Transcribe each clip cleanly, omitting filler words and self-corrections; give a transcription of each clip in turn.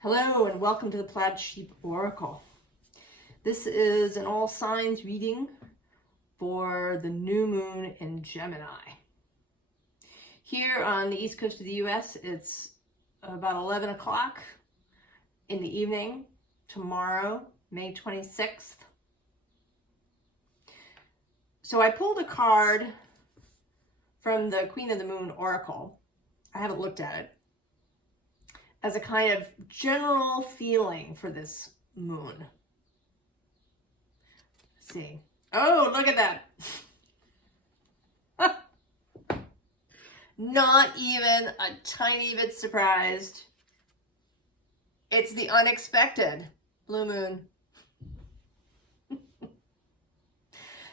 Hello and welcome to the Plaid Sheep Oracle. This is an all signs reading for the new moon in Gemini. Here on the east coast of the US, it's about 11 o'clock in the evening tomorrow, May 26th. So I pulled a card from the Queen of the Moon Oracle. I haven't looked at it. As a kind of general feeling for this moon. Let's see. Oh, look at that. Not even a tiny bit surprised. It's the unexpected blue moon.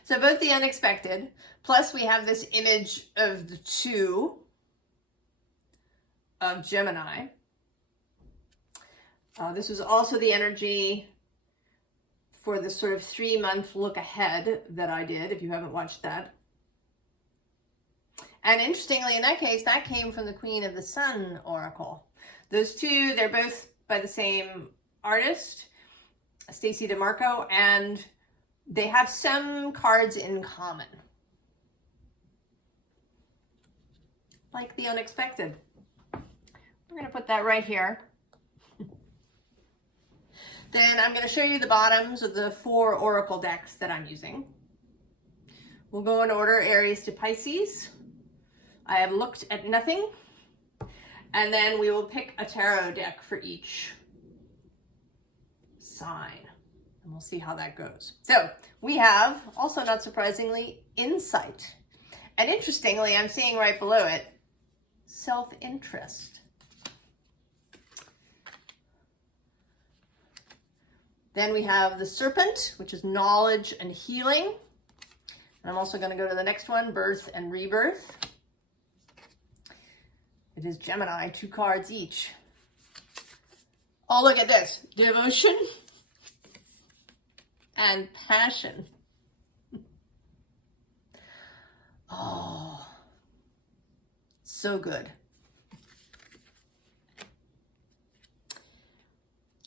So both the unexpected, plus we have this image of the two of Gemini. This was also the energy for the sort of 3-month look ahead that I did, if you haven't watched that. And interestingly, in that case, that came from the Queen of the Sun Oracle. Those two, they're both by the same artist, Stacey DeMarco, and they have some cards in common. Like the unexpected. We're going to put that right here. Then I'm going to show you the bottoms of the 4 oracle decks that I'm using. We'll go in order, Aries to Pisces. I have looked at nothing. And then we will pick a tarot deck for each sign. And we'll see how that goes. So we have, also not surprisingly, insight. And interestingly, I'm seeing right below it, self-interest. Then we have the serpent, which is knowledge and healing. And I'm also going to go to the next one, birth and rebirth. It is Gemini, 2 cards each. Oh, look at this. Devotion and passion. Oh, so good.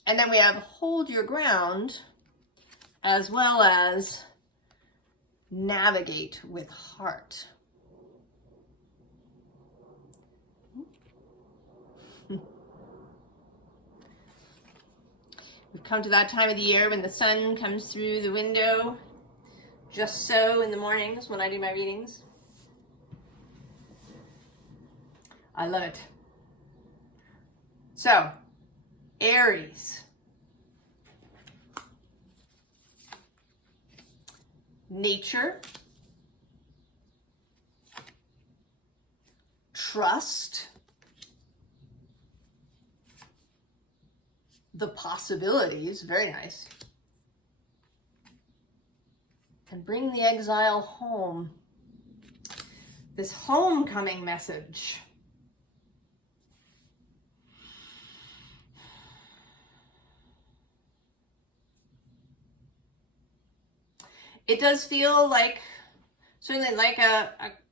And then we have hold your ground, as well as navigate with heart. We've come to that time of the year when the sun comes through the window, just so in the mornings when I do my readings. I love it. So, Aries. Nature. Trust. The possibilities, very nice. And bring the exile home. This homecoming message. It does feel like, certainly like a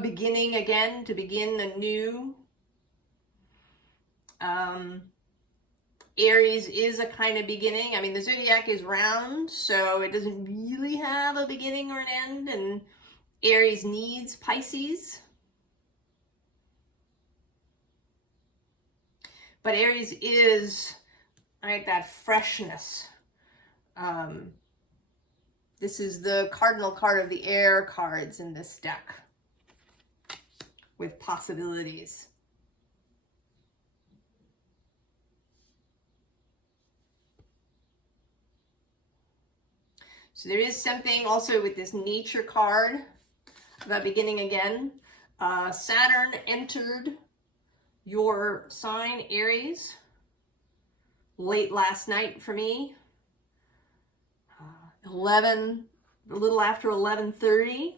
beginning again, to begin anew. Aries is a kind of beginning. I mean, the zodiac is round, so it doesn't really have a beginning or an end, and Aries needs Pisces. But Aries is, right, that freshness. This is the cardinal card of the air cards in this deck with possibilities. So there is something also with this nature card about beginning again. Saturn entered your sign, Aries, late last night for me. 11, a little after 11:30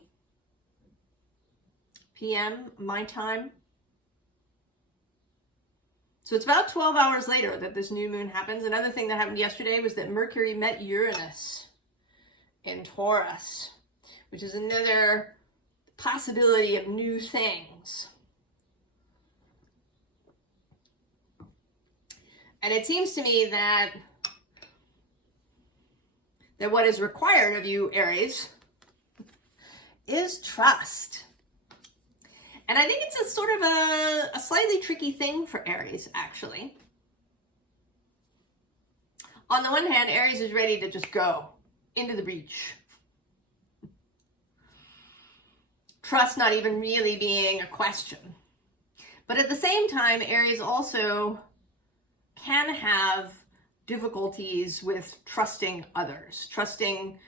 p.m. my time. So it's about 12 hours later that this new moon happens. Another thing that happened yesterday was that Mercury met Uranus in Taurus, which is another possibility of new things. And it seems to me that what is required of you, Aries, is trust. And I think it's a sort of a slightly tricky thing for Aries, actually. On the one hand, Aries is ready to just go into the breach. Trust not even really being a question. But at the same time, Aries also can have difficulties with trusting others, trusting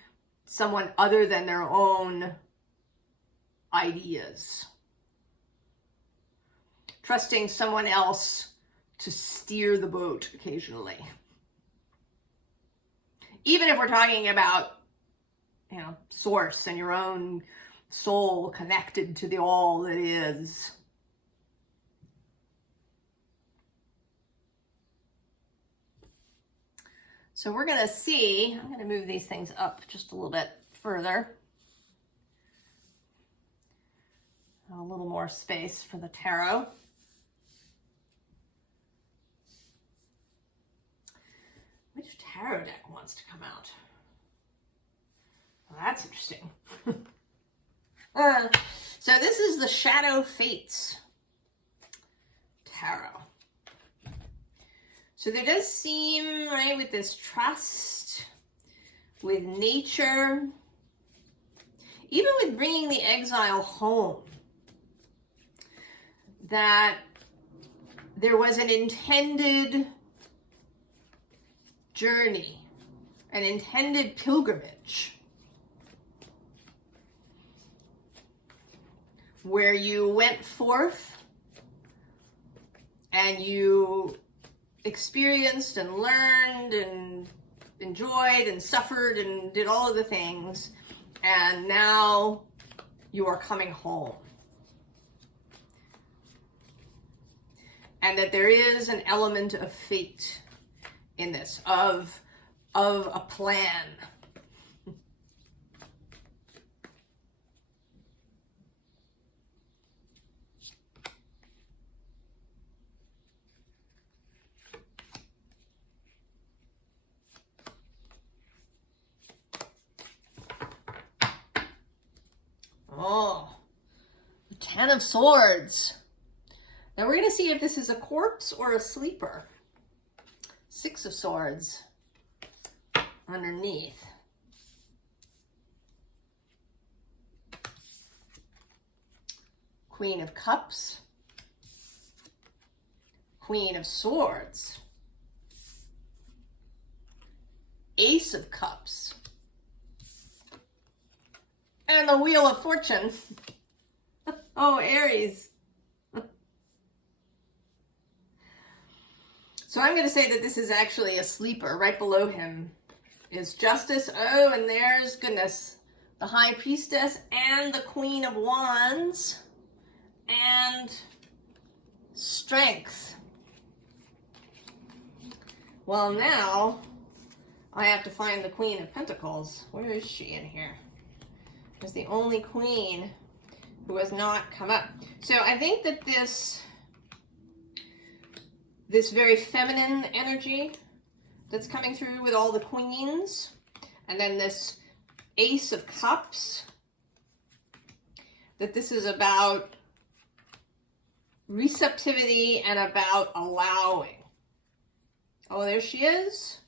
someone other than their own ideas, trusting someone else to steer the boat occasionally. Even if we're talking about, source and your own soul connected to the all that is. So we're going to see, I'm going to move these things up just a little bit further. A little more space for the tarot. Which tarot deck wants to come out? Well, that's interesting. So this is the Shadow Fates Tarot. So there does seem, right, with this trust, with nature, even with bringing the exile home, that there was an intended journey, an intended pilgrimage, where you went forth and you experienced and learned and enjoyed and suffered and did all of the things, and now you are coming home. And that there is an element of fate in this, of a plan. Oh, the Ten of Swords. Now we're going to see if this is a corpse or a sleeper. Six of Swords underneath. Queen of Cups. Queen of Swords. Ace of Cups. And the Wheel of Fortune. Oh, Aries. So I'm going to say that this is actually a sleeper. Right below him is Justice. Oh, and there's, goodness, the High Priestess and the Queen of Wands and Strength. Well, now I have to find the Queen of Pentacles. Where is she in here? Is the only queen who has not come up. So I think that this very feminine energy that's coming through with all the queens, and then this Ace of Cups, that this is about receptivity and about allowing. Oh, there she is.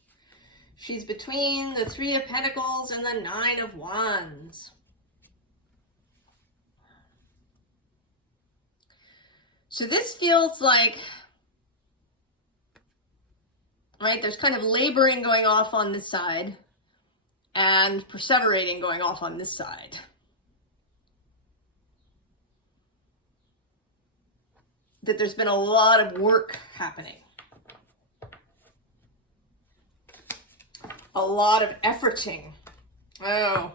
She's between the Three of Pentacles and the Nine of Wands. So this feels like, right, there's kind of laboring going off on this side and perseverating going off on this side. That there's been a lot of work happening. A lot of efforting. Oh.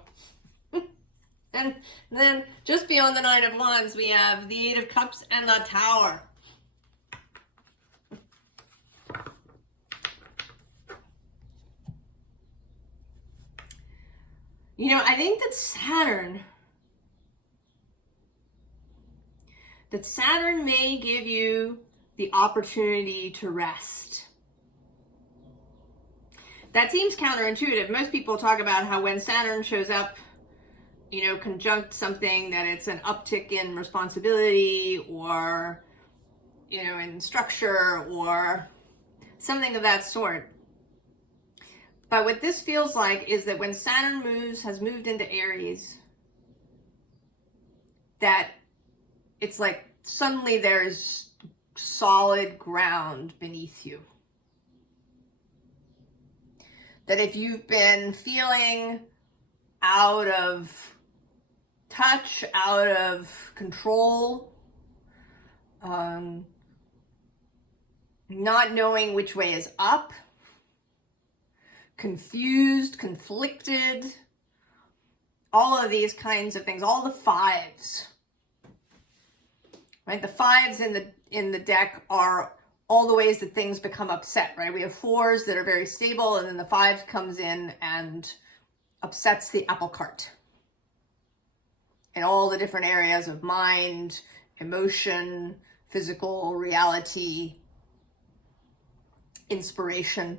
And then just beyond the Nine of Wands, we have the Eight of Cups and the Tower. You know, I think that Saturn may give you the opportunity to rest. That seems counterintuitive. Most people talk about how when Saturn shows up, you know, conjunct something, that it's an uptick in responsibility or, you know, in structure or something of that sort. But what this feels like is that when Saturn has moved into Aries, that it's like suddenly there's solid ground beneath you. That if you've been feeling out of touch, out of control, not knowing which way is up, confused, conflicted, all of these kinds of things, all the fives, right? The fives in the deck are all the ways that things become upset, right? We have fours that are very stable, and then the five comes in and upsets the apple cart in all the different areas of mind, emotion, physical reality, inspiration.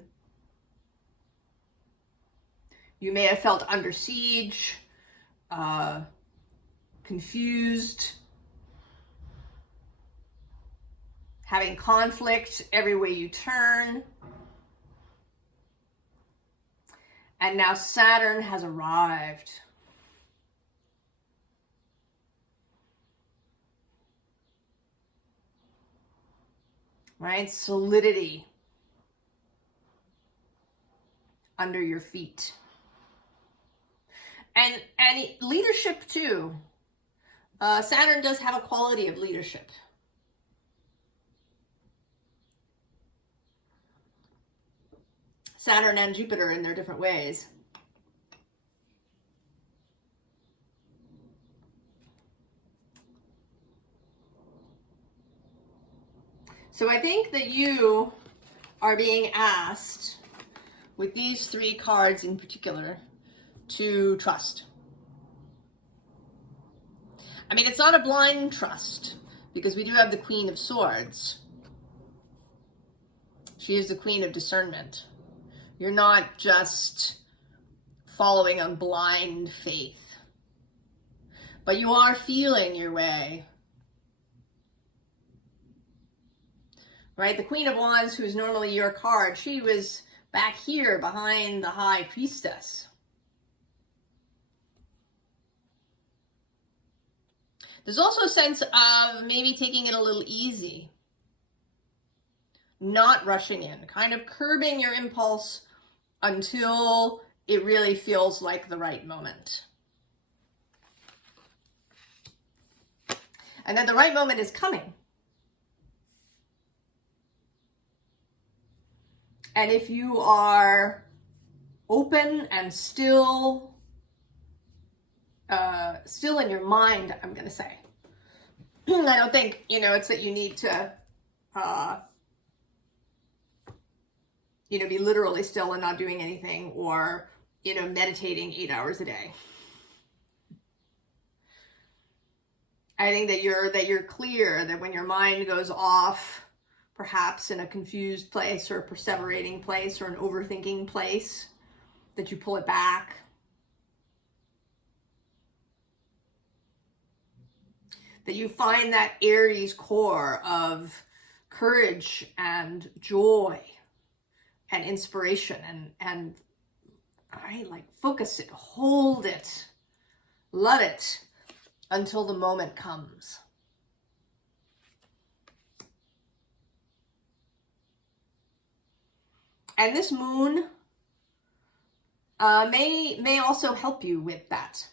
You may have felt under siege, confused, having conflict every way you turn. And now Saturn has arrived. Right? Solidity under your feet. And leadership too. Saturn does have a quality of leadership. Saturn and Jupiter in their different ways. So I think that you are being asked, with these three cards in particular, to trust. I mean, it's not a blind trust, because we do have the Queen of Swords. She is the Queen of Discernment. You're not just following on blind faith, but you are feeling your way. Right? The Queen of Wands, who is normally your card, she was back here behind the High Priestess. There's also a sense of maybe taking it a little easy, not rushing in, kind of curbing your impulse until it really feels like the right moment. And then the right moment is coming. And if you are open and still in your mind, I'm going to say, I don't think, it's that you need to, be literally still and not doing anything, or, meditating 8 hours a day. I think that you're clear that when your mind goes off, perhaps in a confused place or a perseverating place or an overthinking place, that you pull it back. That you find that Aries core of courage and joy and inspiration and all right, like focus it, hold it, love it until the moment comes. And this moon may also help you with that.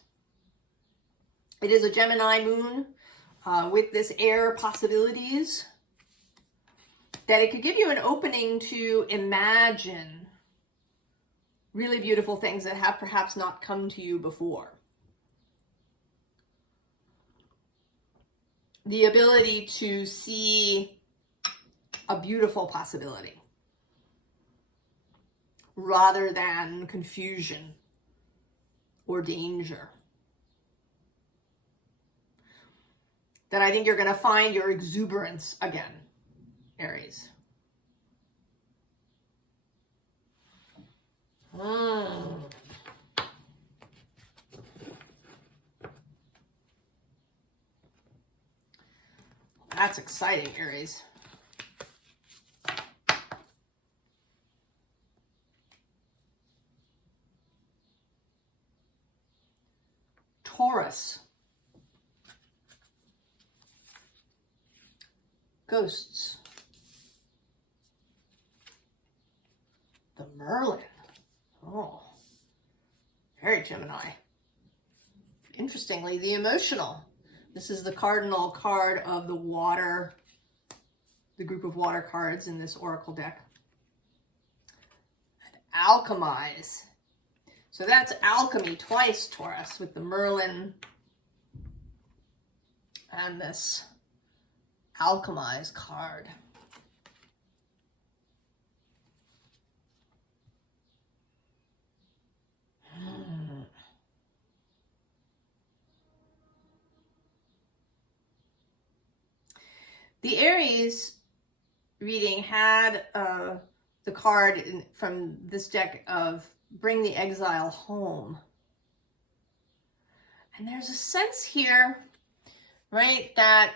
It is a Gemini moon with this air possibilities, that it could give you an opening to imagine really beautiful things that have perhaps not come to you before. The ability to see a beautiful possibility rather than confusion or danger. That I think you're going to find your exuberance again, Aries. That's exciting, Aries. Taurus. Ghosts. The Merlin. Oh, very Gemini. Interestingly, the emotional. This is the cardinal card of the water, the group of water cards in this oracle deck. And alchemize. So that's alchemy twice, Taurus, with the Merlin and this alchemize card. The Aries reading had the card from this deck of bring the exile home. And there's a sense here, right, that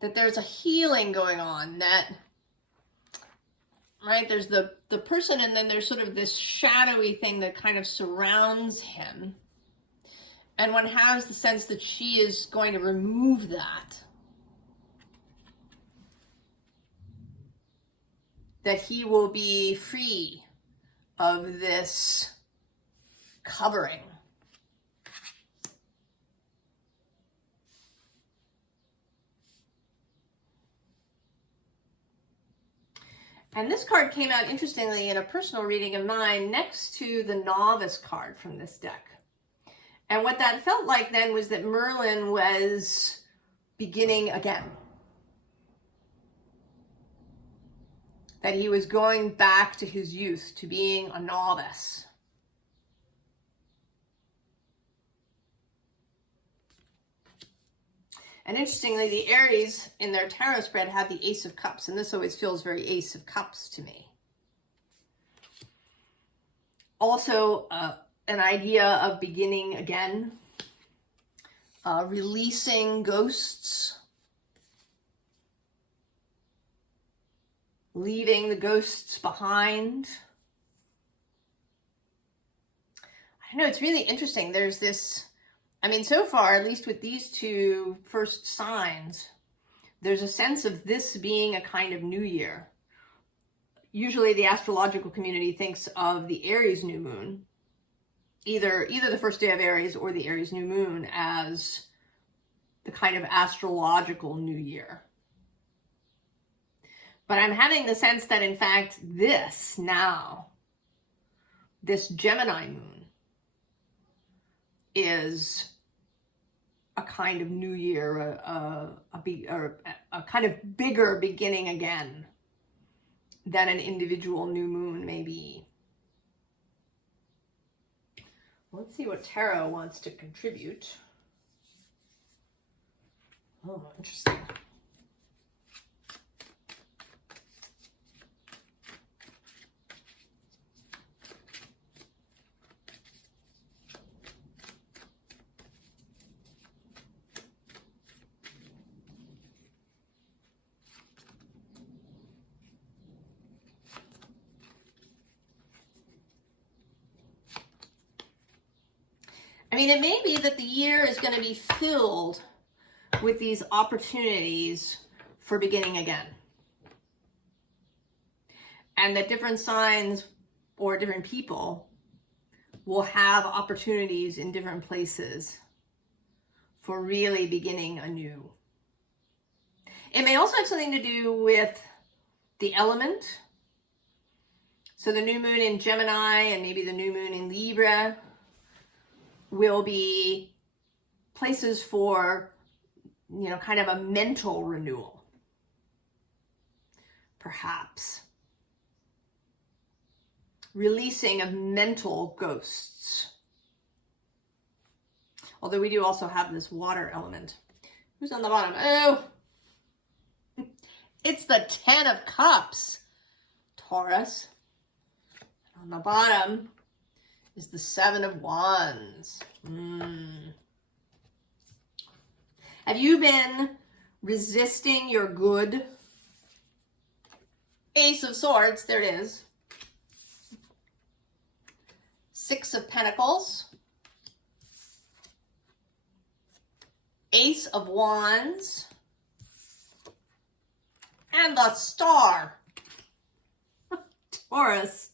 there's a healing going on, that, right, there's the person, and then there's sort of this shadowy thing that kind of surrounds him. And one has the sense that she is going to remove that. That he will be free of this covering. And this card came out, interestingly, in a personal reading of mine next to the novice card from this deck. And what that felt like then was that Merlin was beginning again. That he was going back to his youth, to being a novice. And interestingly, the Aries in their tarot spread had the Ace of Cups, and this always feels very Ace of Cups to me. Also, an idea of beginning again, releasing ghosts, leaving the ghosts behind. I know, it's really interesting. There's this, I mean, so far, at least with these two first signs, there's a sense of this being a kind of new year. Usually the astrological community thinks of the Aries new moon, either the first day of Aries or the Aries new moon, as the kind of astrological new year. But I'm having the sense that, in fact, this Gemini moon is a kind of new year, a kind of bigger beginning again than an individual new moon may be. Let's see what tarot wants to contribute. Oh, interesting. I mean, it may be that the year is going to be filled with these opportunities for beginning again. And that different signs or different people will have opportunities in different places for really beginning anew. It may also have something to do with the element. So the new moon in Gemini and maybe the new moon in Libra will be places for, kind of a mental renewal, perhaps. Releasing of mental ghosts. Although we do also have this water element. Who's on the bottom? Oh, it's the 10 of Cups, Taurus. On the bottom is the Seven of Wands. Have you been resisting your good? Ace of Swords, there it is. Six of Pentacles. Ace of Wands. And the Star. Taurus.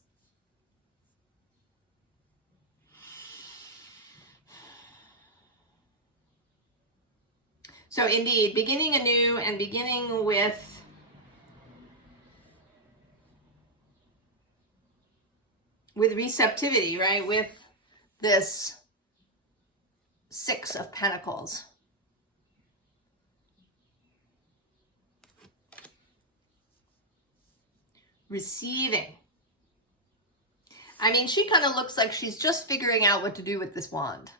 So indeed, beginning anew and beginning with receptivity, right? With this Six of Pentacles. Receiving. I mean, she kind of looks like she's just figuring out what to do with this wand.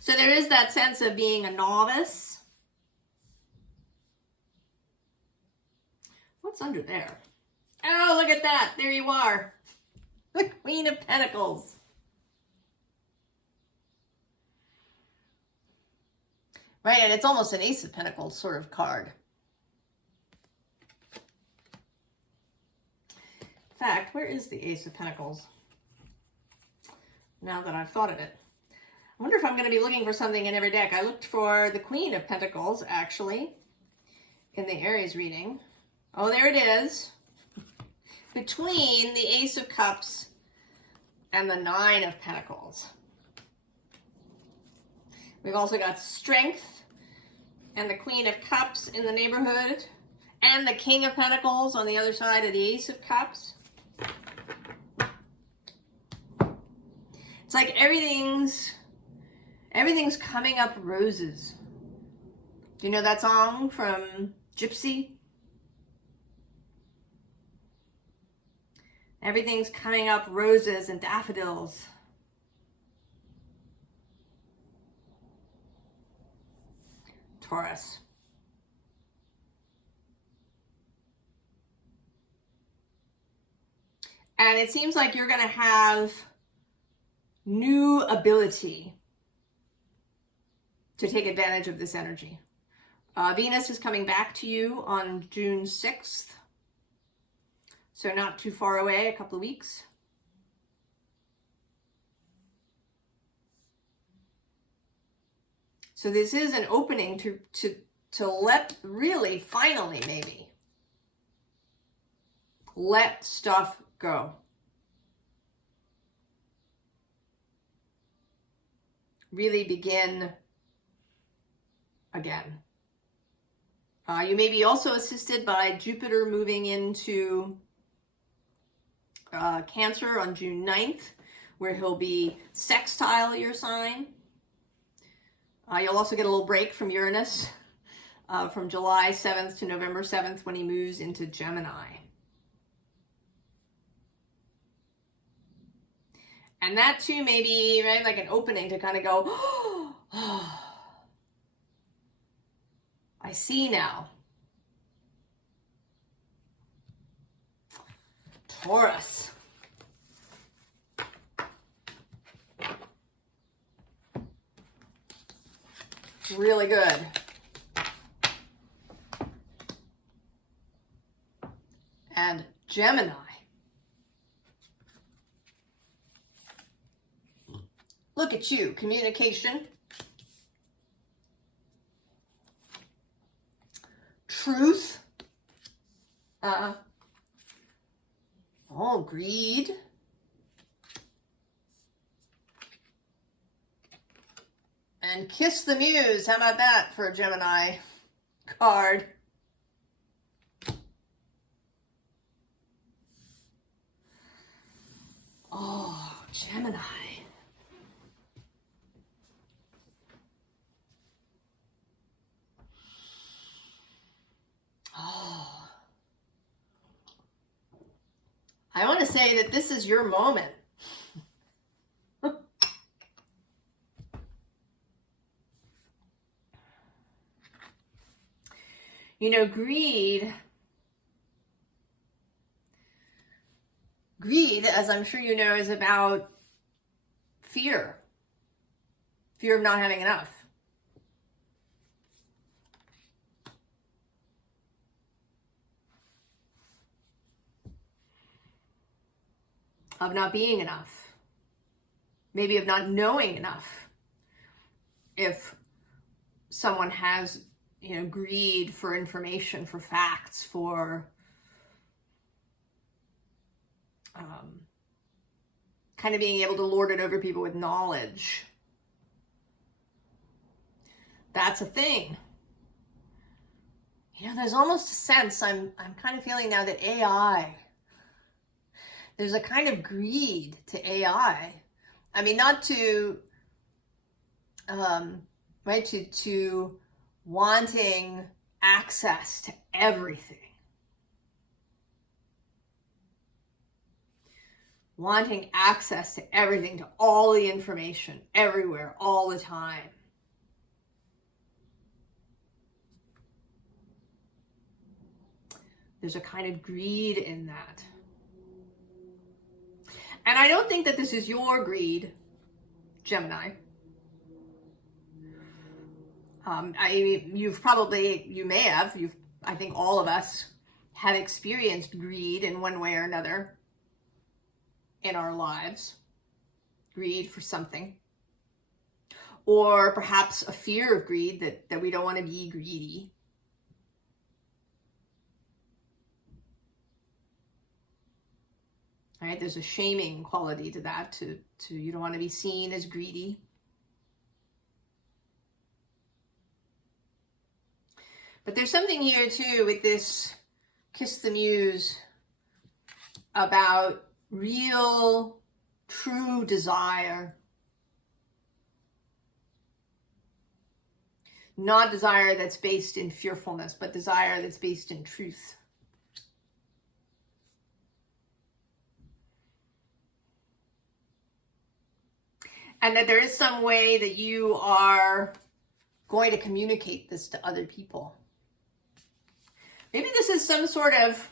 So there is that sense of being a novice. What's under there? Oh, look at that. There you are. The Queen of Pentacles. Right, and it's almost an Ace of Pentacles sort of card. In fact, where is the Ace of Pentacles? Now that I've thought of it. I wonder if I'm going to be looking for something in every deck. I looked for the Queen of Pentacles, actually, in the Aries reading. Oh, there it is. Between the Ace of Cups and the Nine of Pentacles. We've also got Strength and the Queen of Cups in the neighborhood, and the King of Pentacles on the other side of the Ace of Cups. It's like everything's coming up roses. Do you know that song from Gypsy? Everything's coming up roses and daffodils. Taurus. And it seems like you're going to have new ability to take advantage of this energy. Venus is coming back to you on June 6th. So not too far away, a couple of weeks. So this is an opening to let, really, finally, maybe, let stuff go. Really begin again. You may be also assisted by Jupiter moving into Cancer on June 9th, where he'll be sextile your sign. You'll also get a little break from Uranus from July 7th to November 7th when he moves into Gemini. And that too may be, right, like an opening to kind of go, oh, I see now. Taurus. Really good. And Gemini. Look at you, communication. Truth. Greed. And Kiss the Muse. How about that for a Gemini card? Oh, Gemini. Oh. I want to say that this is your moment. You know, greed Greed, as I'm sure you know, is about fear. Fear of not having enough. Of not being enough. Maybe of not knowing enough. If someone has, greed for information, for facts, for kind of being able to lord it over people with knowledge. That's a thing. There's almost a sense, I'm kind of feeling now that AI, there's a kind of greed to AI. I mean, not to, right, to wanting access to everything. Wanting access to everything, to all the information, everywhere, all the time. There's a kind of greed in that. And I don't think that this is your greed, Gemini. I think all of us have experienced greed in one way or another in our lives. Greed for something. Or perhaps a fear of greed, that we don't want to be greedy. Right? There's a shaming quality to that, to you don't want to be seen as greedy. But there's something here too with this Kiss the Muse about real, true desire. Not desire that's based in fearfulness, but desire that's based in truth. And that there is some way that you are going to communicate this to other people. Maybe this is some sort of,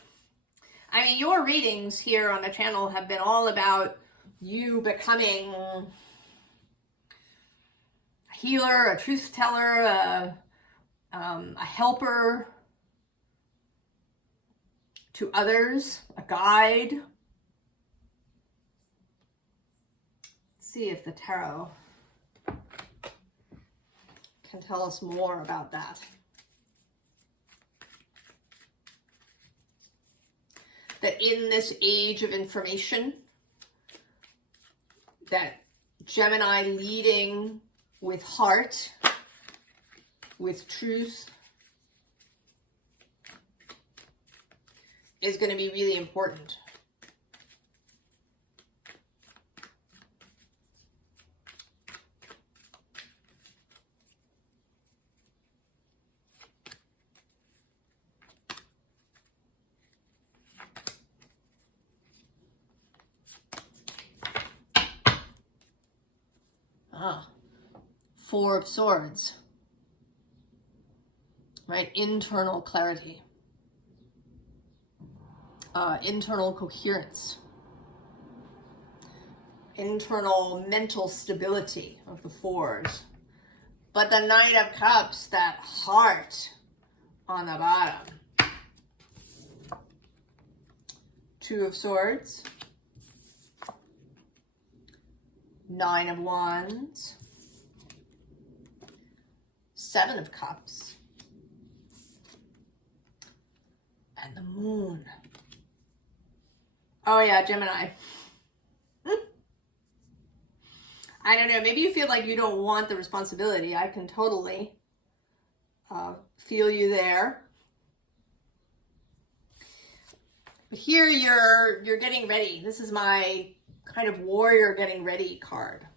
your readings here on the channel have been all about you becoming a healer, a truth teller, a helper to others, a guide. Let's see if the tarot can tell us more about that. That in this age of information, that Gemini leading with heart, with truth, is going to be really important. Four of Swords, right? Internal clarity, internal coherence, internal mental stability of the fours. But the Knight of Cups, that heart on the bottom. Two of Swords, Nine of Wands, Seven of Cups, and the Moon. Oh yeah, Gemini. I don't know, maybe you feel like you don't want the responsibility. I can totally feel you there. But here you're getting ready. This is my kind of warrior getting ready card.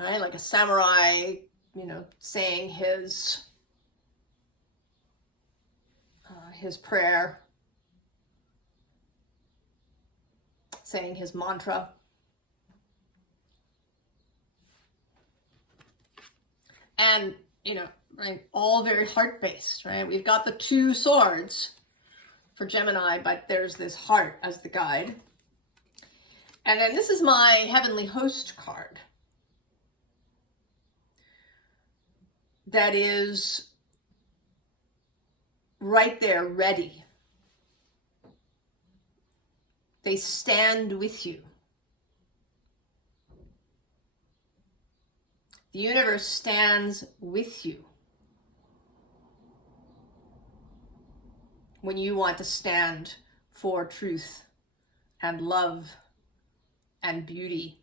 All right, like a samurai, saying his prayer, saying his mantra. And, right, all very heart-based, right? We've got the two swords, for Gemini, but there's this heart as the guide. And then this is my Heavenly Host card. That is right there, ready. They stand with you. The universe stands with you when you want to stand for truth and love and beauty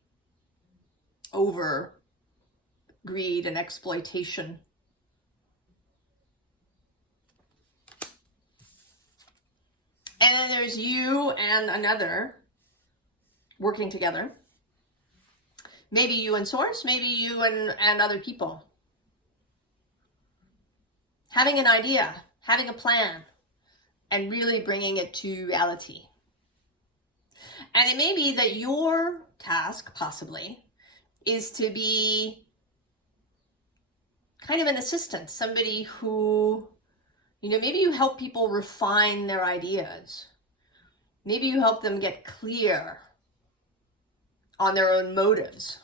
over greed and exploitation. And then there's you and another working together. Maybe you and Source, maybe you and other people. Having an idea, having a plan, and really bringing it to reality. And it may be that your task, possibly, is to be kind of an assistant, somebody who, you know, maybe you help people refine their ideas. Maybe you help them get clear on their own motives.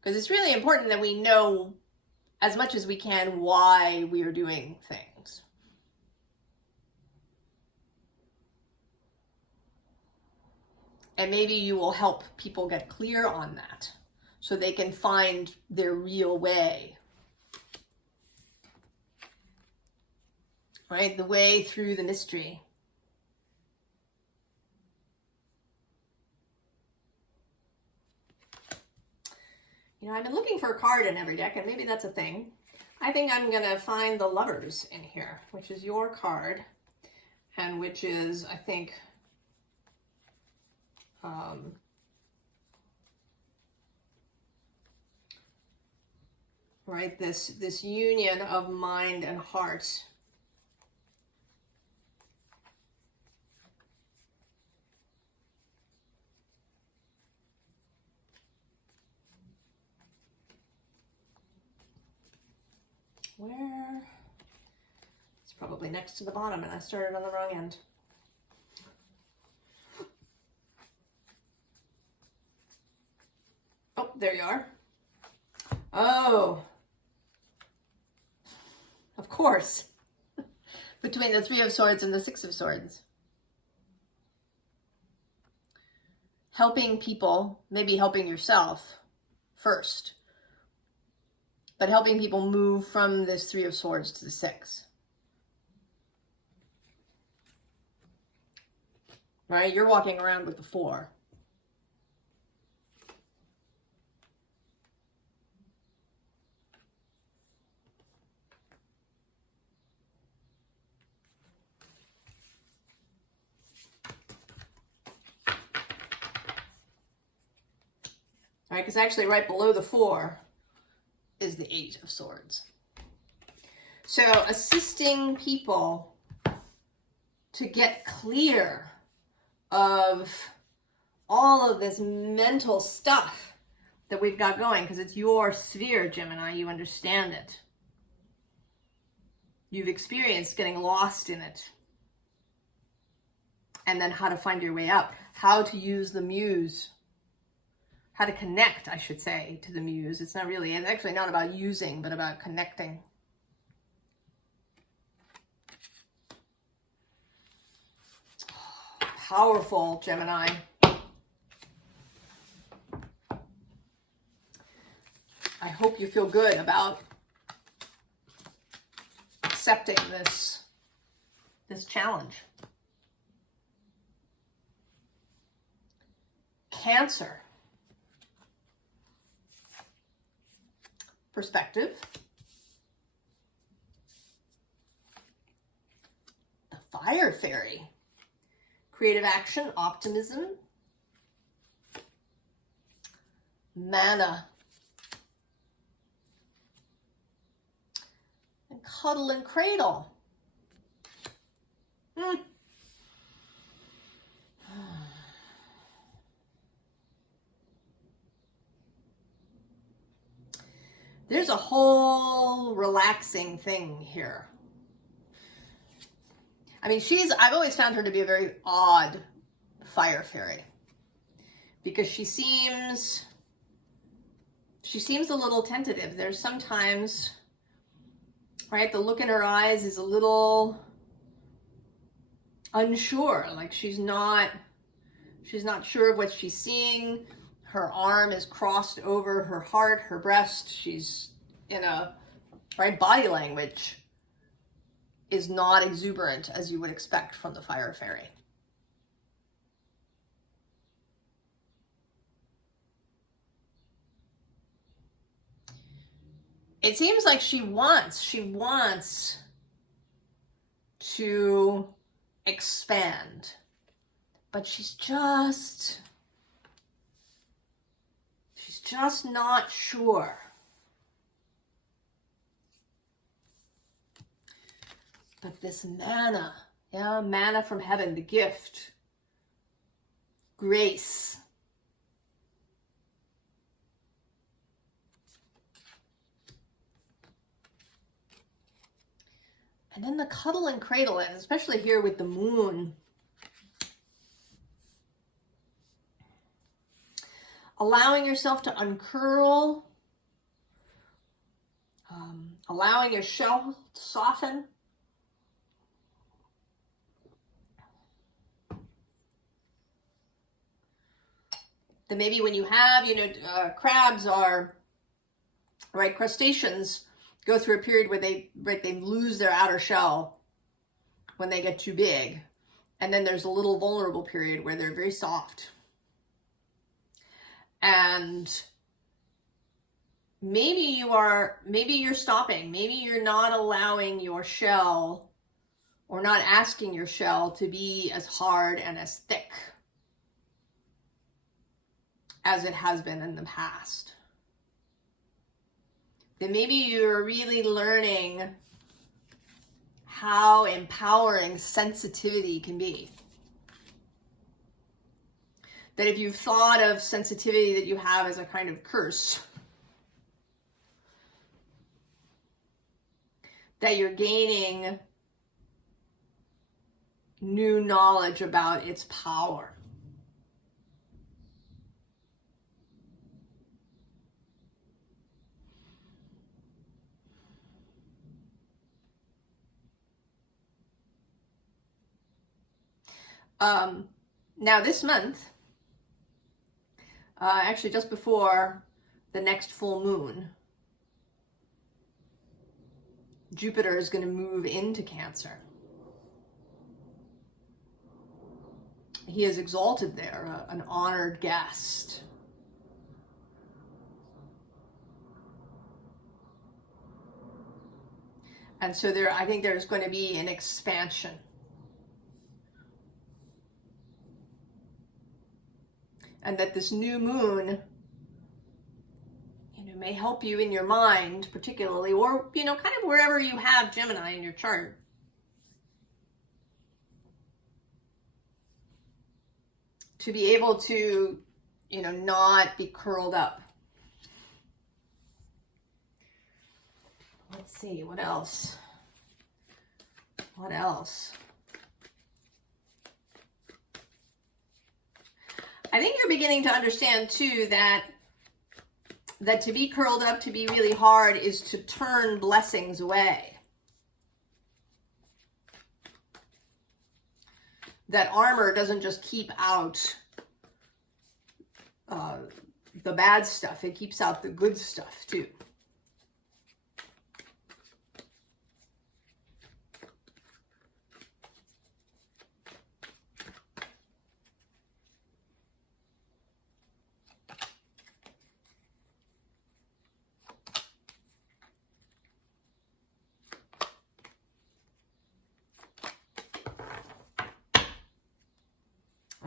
Because it's really important that we know as much as we can why we are doing things. And maybe you will help people get clear on that so they can find their real way. Right? The way through the mystery. You know, I've been looking for a card in every deck, and maybe that's a thing. I think I'm going to find the Lovers in here, which is your card, and which is, I think, right, this union of mind and heart. Where? It's probably next to the bottom, and I started on the wrong end. Oh, there you are. Oh, of course. Between the Three of Swords and the Six of Swords. Helping people, maybe helping yourself first. But helping people move from this Three of Swords to the Six. Right? You're walking around with the Four. Right? Because actually right below the Four is the Eight of Swords. So assisting people to get clear of all of this mental stuff that we've got going, because it's your sphere, Gemini. You understand it. You've experienced getting lost in it. And then how to find your way out. How to use the Muse. How to connect, I should say, to the Muse. It's actually not about using, but about connecting. Powerful, Gemini. I hope you feel good about accepting this challenge. Cancer. Perspective. The Fire Fairy. Creative action, optimism. Mana. And cuddle and cradle. There's a whole relaxing thing here. I mean, I've always found her to be a very odd fire fairy, because she seems a little tentative. There's sometimes, right, the look in her eyes is a little unsure, like she's not sure of what she's seeing. Her arm is crossed over her heart, her breast. She's in a, right, body language is not exuberant as you would expect from the fire fairy. It seems like she wants to expand, but she's just not sure. But this manna, yeah, manna from heaven, the gift, grace. And then the cuddle and cradle, and especially here with the moon, allowing yourself to uncurl, allowing your shell to soften. Then maybe when you have, crabs are, right, crustaceans go through a period where they lose their outer shell when they get too big. And then there's a little vulnerable period where they're very soft. And maybe you're stopping. Maybe you're not allowing your shell, or not asking your shell to be as hard and as thick as it has been in the past. Then maybe you're really learning how empowering sensitivity can be. That if you've thought of sensitivity that you have as a kind of curse, that you're gaining new knowledge about its power. Now this month, actually just before the next full moon, Jupiter is going to move into Cancer. He is exalted there, an honored guest. And so I think there's going to be an expansion. And that this new moon, may help you in your mind particularly, or, kind of wherever you have Gemini in your chart. To be able to, not be curled up. Let's see, what else? What else? I think you're beginning to understand too that to be curled up, to be really hard, is to turn blessings away. That armor doesn't just keep out the bad stuff, it keeps out the good stuff too.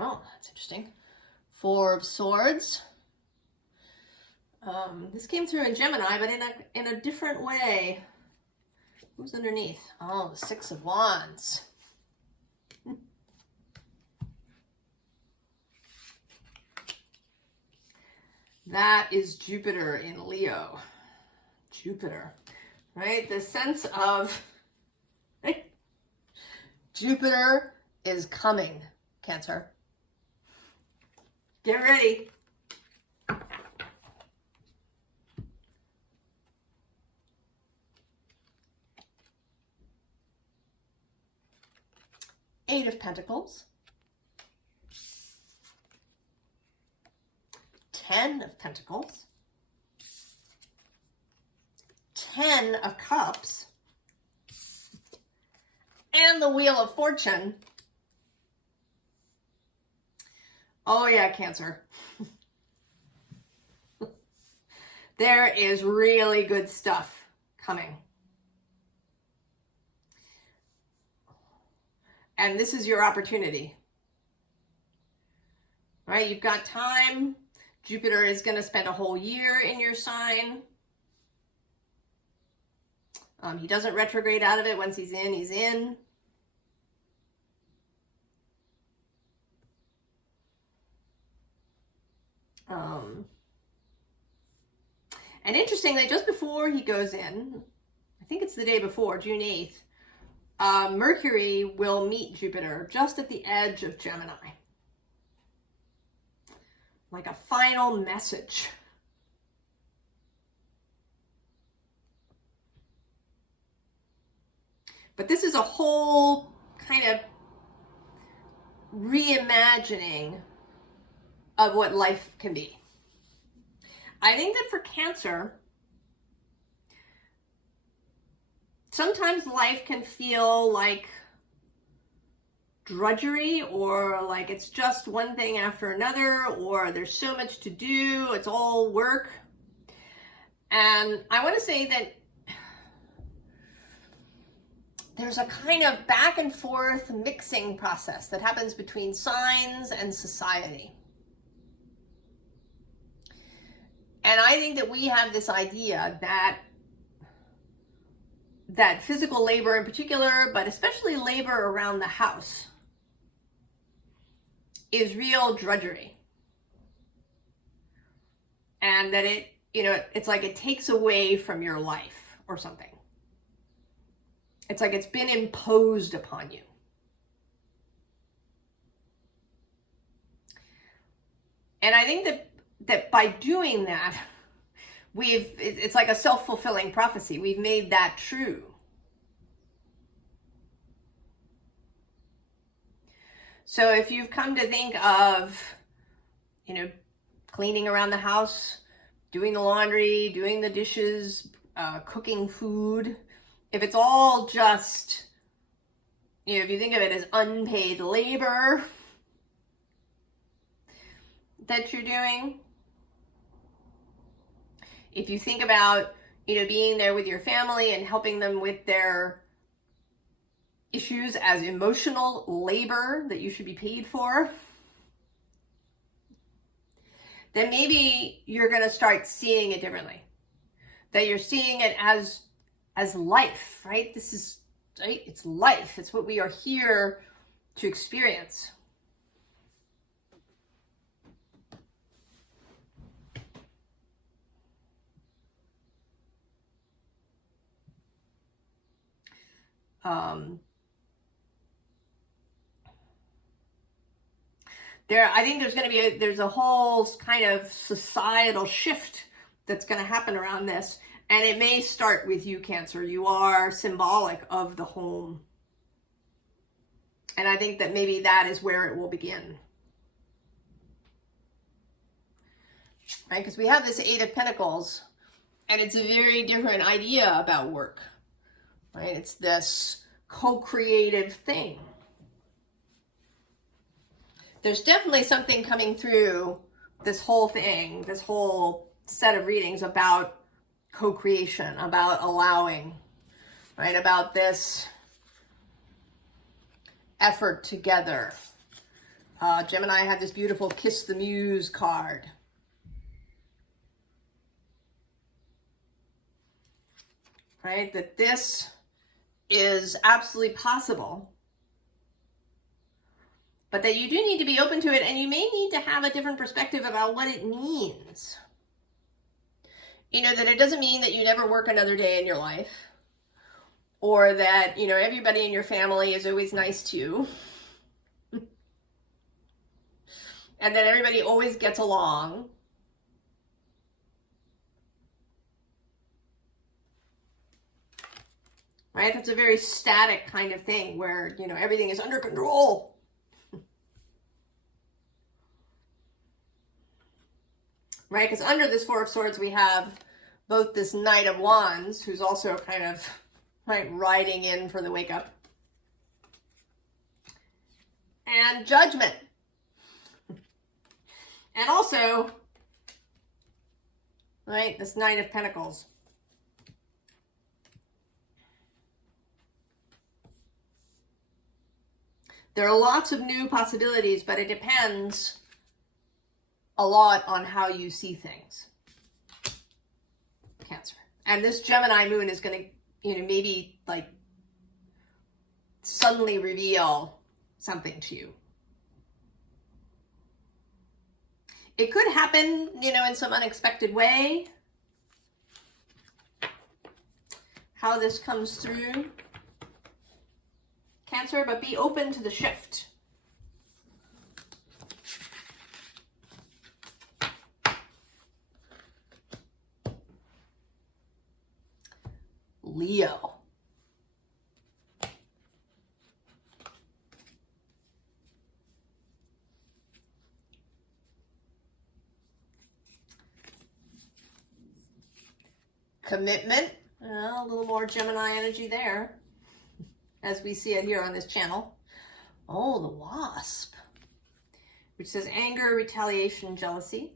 Oh, that's interesting. Four of Swords. This came through in Gemini, but in a different way. Who's underneath? Oh, the Six of Wands. That is Jupiter in Leo. Jupiter, right? The sense of Jupiter is coming, Cancer. Get ready. Eight of Pentacles. 10 of Pentacles. 10 of Cups. And the Wheel of Fortune. Oh yeah, Cancer. There is really good stuff coming. And this is your opportunity. Right? You've got time. Jupiter is going to spend a whole year in your sign. He doesn't retrograde out of it. Once he's in, he's in. And interestingly, just before he goes in, I think it's the day before, June 8th, Mercury will meet Jupiter just at the edge of Gemini. Like a final message. But this is a whole kind of reimagining of what life can be. I think that for Cancer, sometimes life can feel like drudgery, or like it's just one thing after another, or there's so much to do, it's all work. And I want to say that there's a kind of back and forth mixing process that happens between signs and society. And I think that we have this idea that physical labor in particular, but especially labor around the house, is real drudgery. And that it, it's like it takes away from your life or something. It's like it's been imposed upon you. And I think that by doing that, it's like a self-fulfilling prophecy. We've made that true. So if you've come to think of, cleaning around the house, doing the laundry, doing the dishes, cooking food, if it's all just, if you think of it as unpaid labor that you're doing, if you think about, being there with your family and helping them with their issues as emotional labor that you should be paid for, then maybe you're going to start seeing it differently. That you're seeing it as life, right? This is, right? It's life. It's what we are here to experience. I think there's a whole kind of societal shift that's going to happen around this. And it may start with you, Cancer. You are symbolic of the home. And I think that maybe that is where it will begin. Right? Because we have this Eight of Pentacles, and it's a very different idea about work. Right? It's this co-creative thing. There's definitely something coming through this whole thing, this whole set of readings about co-creation, about allowing, right? About this effort together. Gemini had this beautiful Kiss the Muse card. Right? That this is absolutely possible. But that you do need to be open to it, and you may need to have a different perspective about what it means. That it doesn't mean that you never work another day in your life. or that, you know, everybody in your family is always nice to you, and that everybody always gets along. Right? That's a very static kind of thing where, you know, everything is under control. Right? Because under this Four of Swords, we have both this Knight of Wands, who's also kind of, right, riding in for the wake up, and Judgment. And also, right, this Knight of Pentacles. There are lots of new possibilities, but it depends a lot on how you see things. Cancer. And this Gemini moon is going to, you know, maybe like suddenly reveal something to you. It could happen, you know, in some unexpected way. How this comes through, Cancer, but be open to the shift. Leo. Commitment. A little more Gemini energy there, as we see it here on this channel. Oh, the Wasp, which says anger, retaliation, jealousy.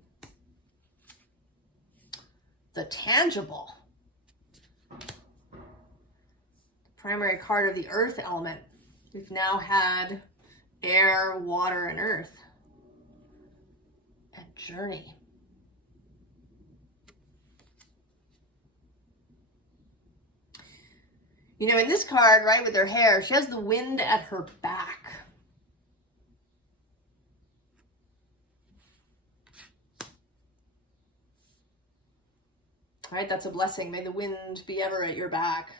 The Tangible. Primary card of the earth element. We've now had air, water, and earth. And journey. You know, in this card, right, with her hair, she has the wind at her back. All right, that's a blessing. May the wind be ever at your back.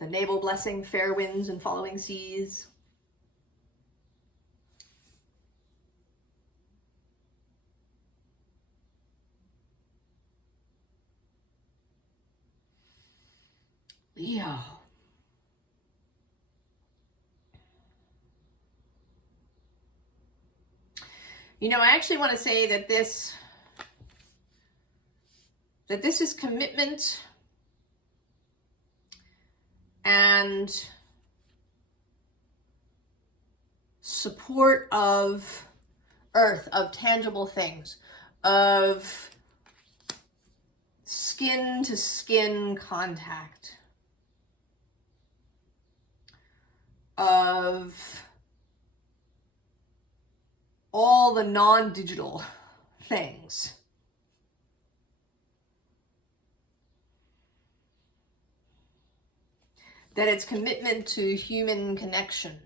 The navel blessing, fair winds and following seas. Leo. You know, I actually want to say that this is commitment and support of earth, of tangible things, of skin to skin contact, of all the non-digital things. That it's commitment to human connection.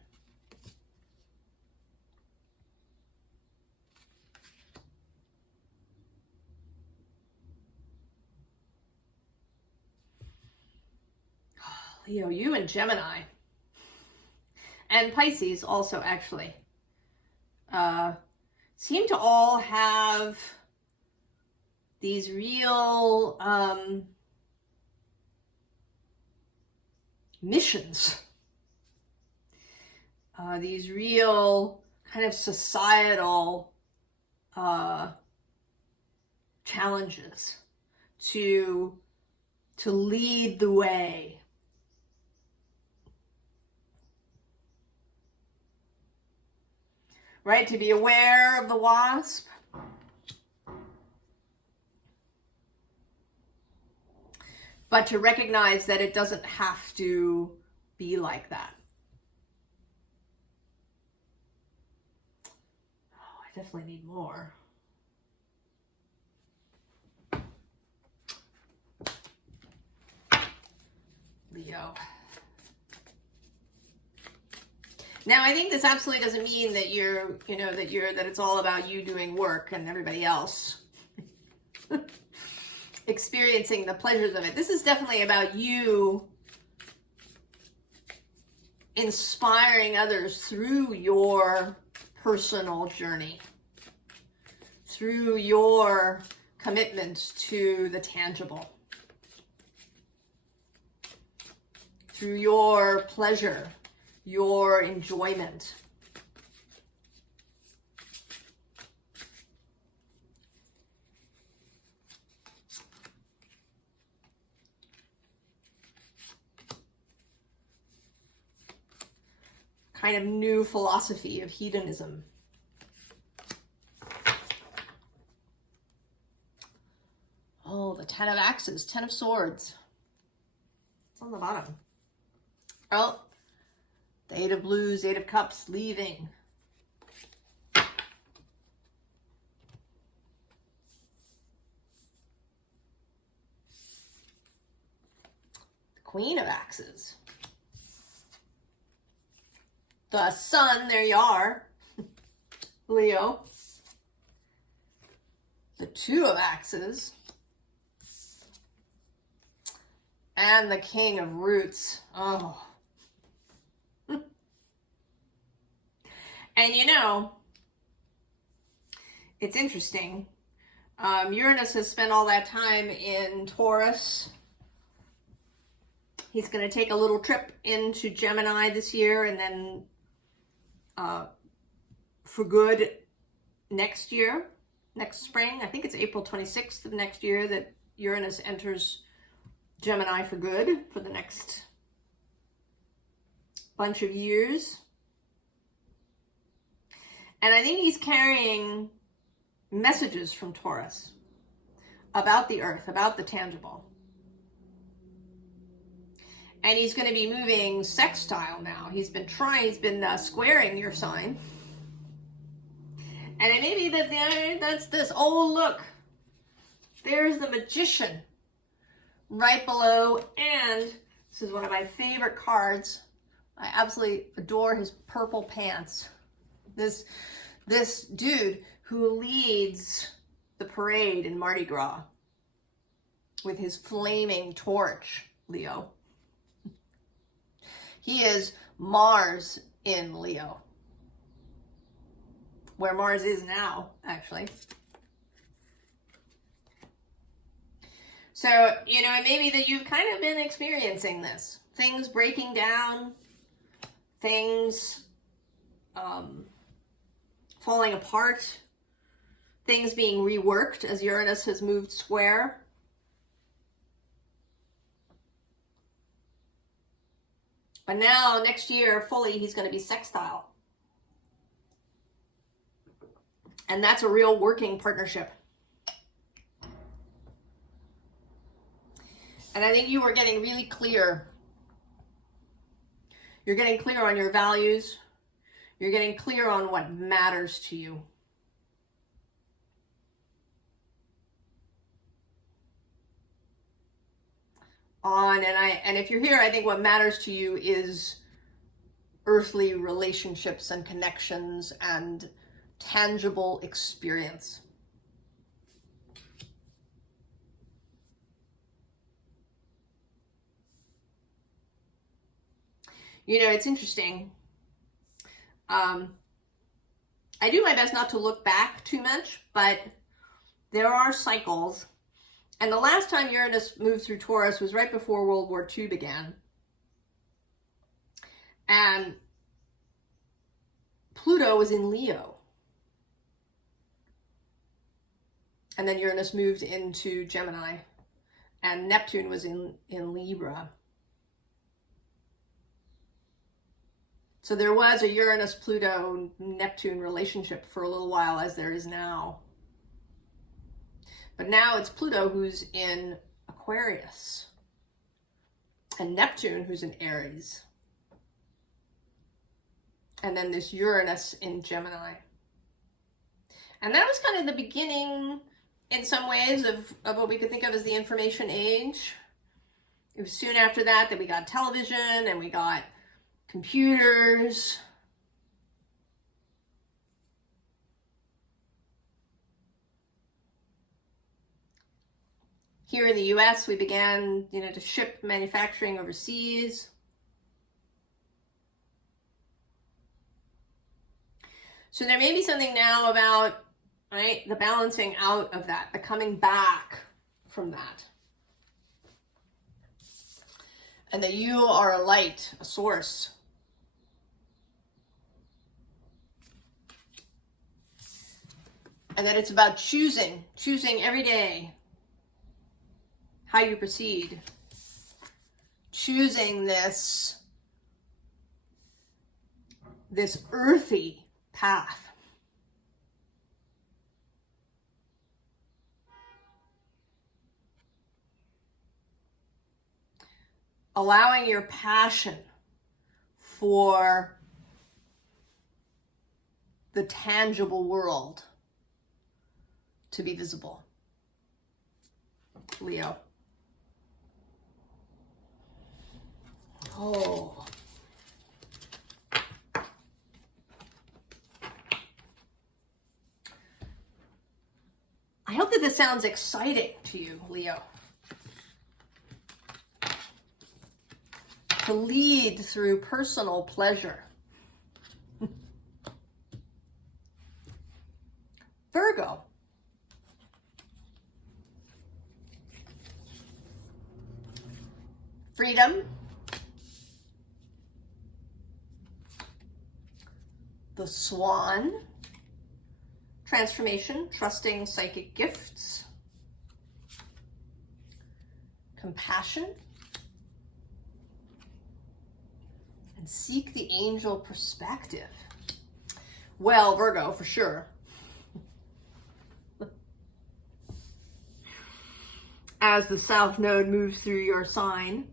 Leo, you and Gemini. And Pisces also, actually. Seem to all have these real missions. These real kind of societal challenges to lead the way. Right? To be aware of the Wasp. But to recognize that it doesn't have to be like that. Oh, I definitely need more. Leo. Now, I think this absolutely doesn't mean that that it's all about you doing work and everybody else experiencing the pleasures of it. This is definitely about you inspiring others through your personal journey, through your commitment to the tangible, through your pleasure, your enjoyment. Kind of new philosophy of hedonism. Oh, the Ten of Axes, Ten of Swords. It's on the bottom. Oh, the Eight of Blues, Eight of Cups, leaving. The Queen of Axes. The Sun, there you are, Leo. The Two of Axes. And the King of Roots. Oh. And you know, it's interesting. Uranus has spent all that time in Taurus. He's going to take a little trip into Gemini this year, and then for good next year, next spring. I think it's April 26th of next year that Uranus enters Gemini for good for the next bunch of years. And I think he's carrying messages from Taurus about the earth, about the tangible. And he's going to be moving sextile now. He's been squaring your sign. And it may be that that's this. Oh, look. There's the Magician right below. And this is one of my favorite cards. I absolutely adore his purple pants. This dude who leads the parade in Mardi Gras with his flaming torch, Leo. He is Mars in Leo, where Mars is now, actually. So, you know, it may be that you've kind of been experiencing this. Things breaking down, things falling apart, things being reworked as Uranus has moved square. But now, next year, fully, he's going to be sextile. And that's a real working partnership. And I think you are getting really clear. You're getting clear on your values. You're getting clear on what matters to you. And if you're here, I think what matters to you is earthly relationships and connections and tangible experience. You know, it's interesting. I do my best not to look back too much, but there are cycles. And the last time Uranus moved through Taurus was right before World War II began. And Pluto was in Leo. And then Uranus moved into Gemini. And Neptune was in Libra. So there was a Uranus-Pluto-Neptune relationship for a little while, as there is now. But now it's Pluto who's in Aquarius. And Neptune who's in Aries. And then this Uranus in Gemini. And that was kind of the beginning, in some ways, of what we could think of as the information age. It was soon after that we got television and we got computers Here in the US, we began, to ship manufacturing overseas. So there may be something now about, right, the balancing out of that, the coming back from that. And that you are a light, a source. And that it's about choosing every day how you proceed. Choosing this earthy path. Allowing your passion for the tangible world to be visible. Leo. Oh. I hope that this sounds exciting to you, Leo. To lead through personal pleasure. Virgo. Freedom. The Swan. Transformation, trusting psychic gifts. Compassion. And seek the angel perspective. Well, Virgo, for sure. As the South Node moves through your sign,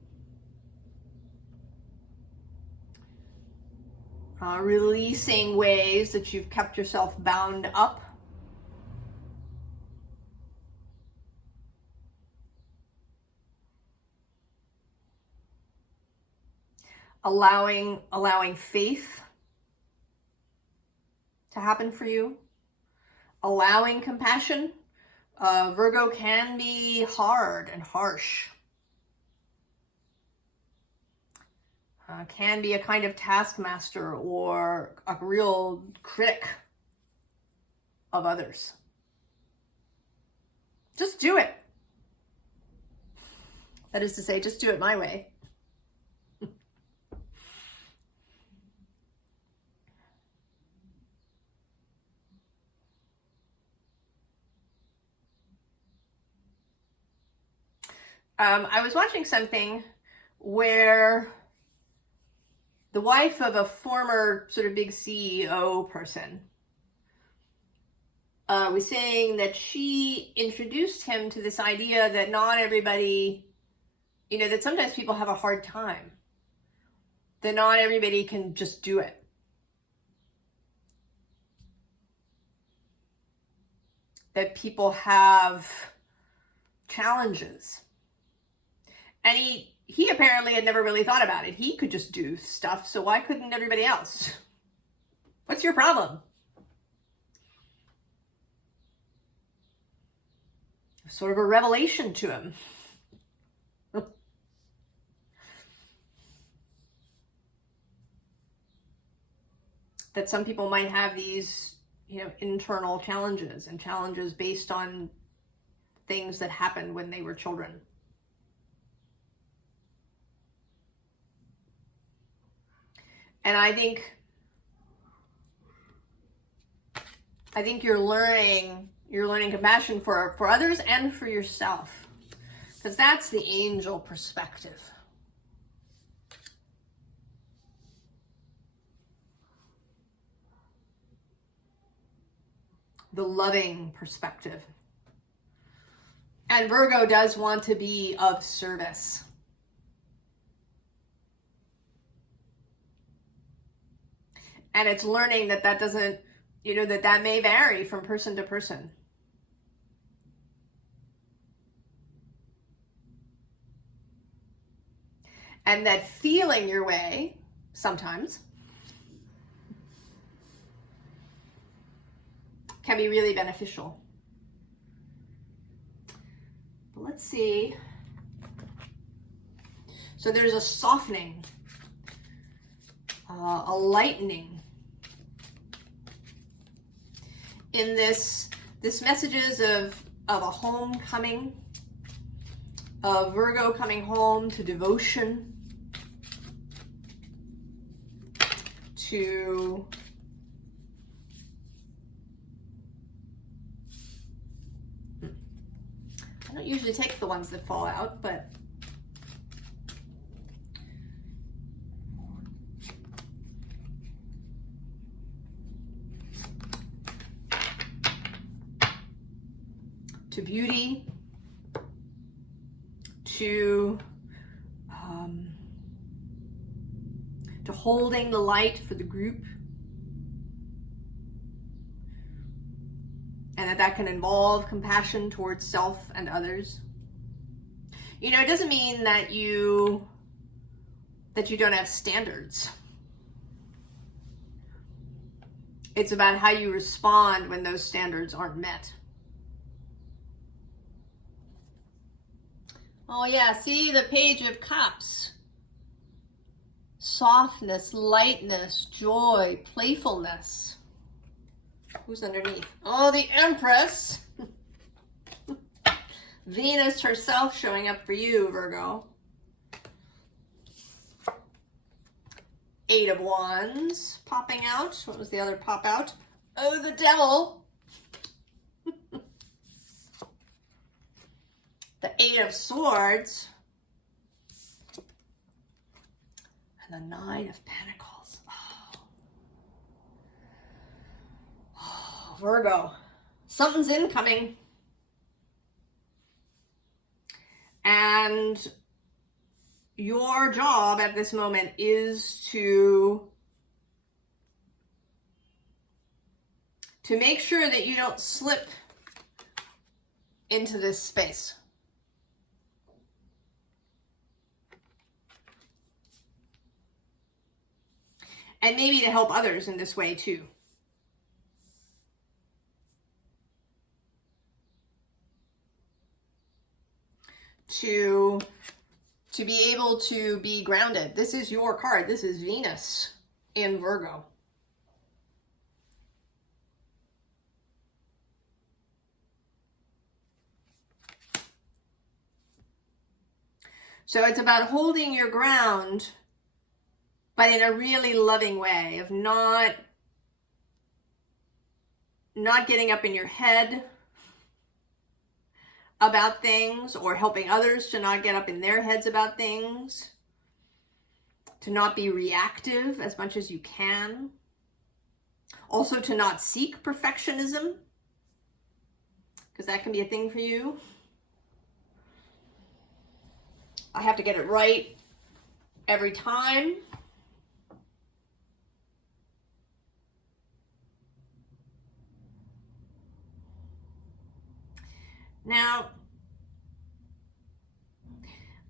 releasing ways that you've kept yourself bound up. Allowing faith to happen for you. Allowing compassion. Virgo can be hard and harsh. Can be a kind of taskmaster or a real critic of others. Just do it. That is to say, just do it my way. I was watching something where the wife of a former sort of big CEO person was saying that she introduced him to this idea that not everybody, that sometimes people have a hard time, that not everybody can just do it. That people have challenges. And he apparently had never really thought about it. He could just do stuff, so why couldn't everybody else? What's your problem? Sort of a revelation to him. That some people might have these, internal challenges and challenges based on things that happened when they were children. And I think you're learning compassion for others and for yourself. Because that's the angel perspective. The loving perspective. And Virgo does want to be of service. And it's learning that doesn't, that may vary from person to person. And that feeling your way, sometimes, can be really beneficial. Let's see. So there's a softening, a lightening in this messages of a homecoming, of Virgo coming home to devotion, to I don't usually take the ones that fall out, but to beauty, to holding the light for the group, and that can involve compassion towards self and others. You know, it doesn't mean that you don't have standards. It's about how you respond when those standards aren't met. Oh yeah, see the Page of Cups. Softness, lightness, joy, playfulness. Who's underneath? Oh, the Empress. Venus herself showing up for you, Virgo. 8 of Wands popping out. What was the other pop out? Oh, the Devil. The 8 of Swords. And the 9 of Pentacles. Oh, Virgo. Something's incoming. And your job at this moment is to make sure that you don't slip into this space. And maybe to help others in this way too. To be able to be grounded. This is your card. This is Venus in Virgo. So it's about holding your ground, but in a really loving way, of not getting up in your head about things, or helping others to not get up in their heads about things, to not be reactive as much as you can. Also to not seek perfectionism, because that can be a thing for you. I have to get it right every time. Now,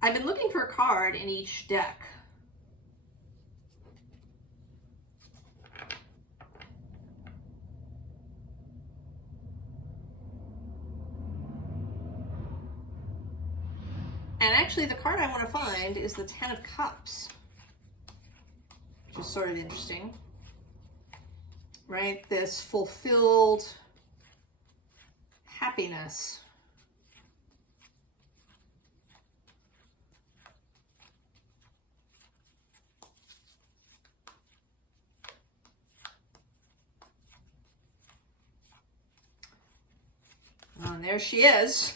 I've been looking for a card in each deck. And actually the card I want to find is the 10 of Cups, which is sort of interesting, right? This fulfilled happiness. Oh, and there she is.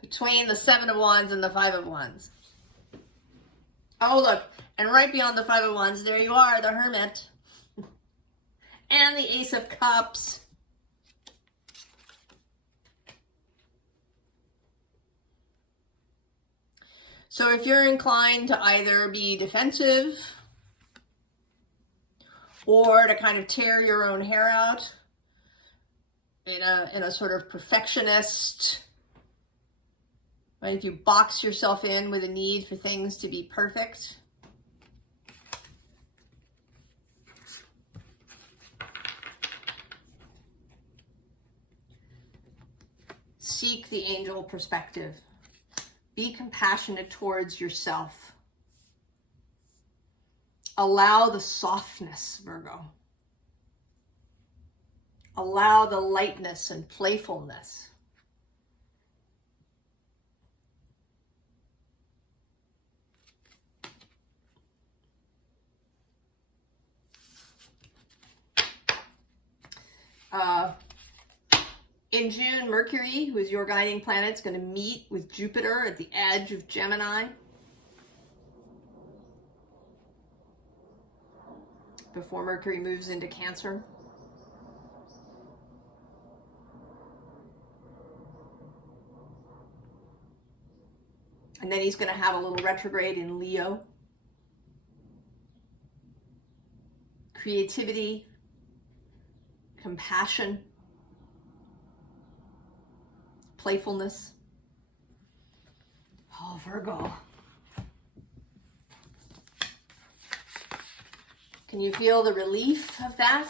Between the 7 of Wands and the 5 of Wands. Oh, look. And right beyond the 5 of Wands, there you are, the Hermit. And the Ace of Cups. So if you're inclined to either be defensive or to kind of tear your own hair out in a sort of perfectionist, right? If you box yourself in with a need for things to be perfect, seek the angel perspective. Be compassionate towards yourself. Allow the softness, Virgo. Allow the lightness and playfulness. In June, Mercury, who is your guiding planet, is going to meet with Jupiter at the edge of Gemini. Before Mercury moves into Cancer. And then he's going to have a little retrograde in Leo. Creativity, compassion, playfulness. Oh, Virgo. Can you feel the relief of that?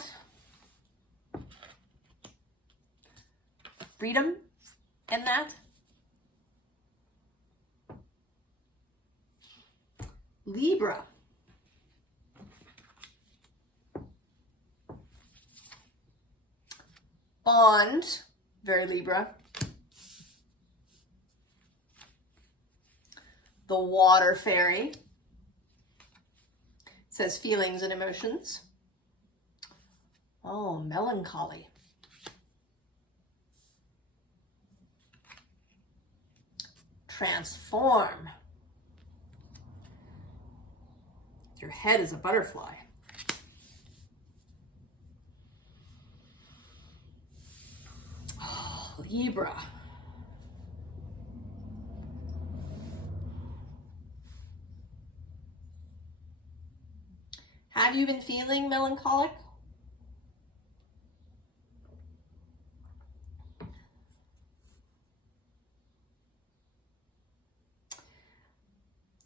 Freedom in that? Libra. Bond, very Libra. The water fairy. Says feelings and emotions. Oh, melancholy. Transform. Your head is a butterfly. Oh, Libra. Have you been feeling melancholic?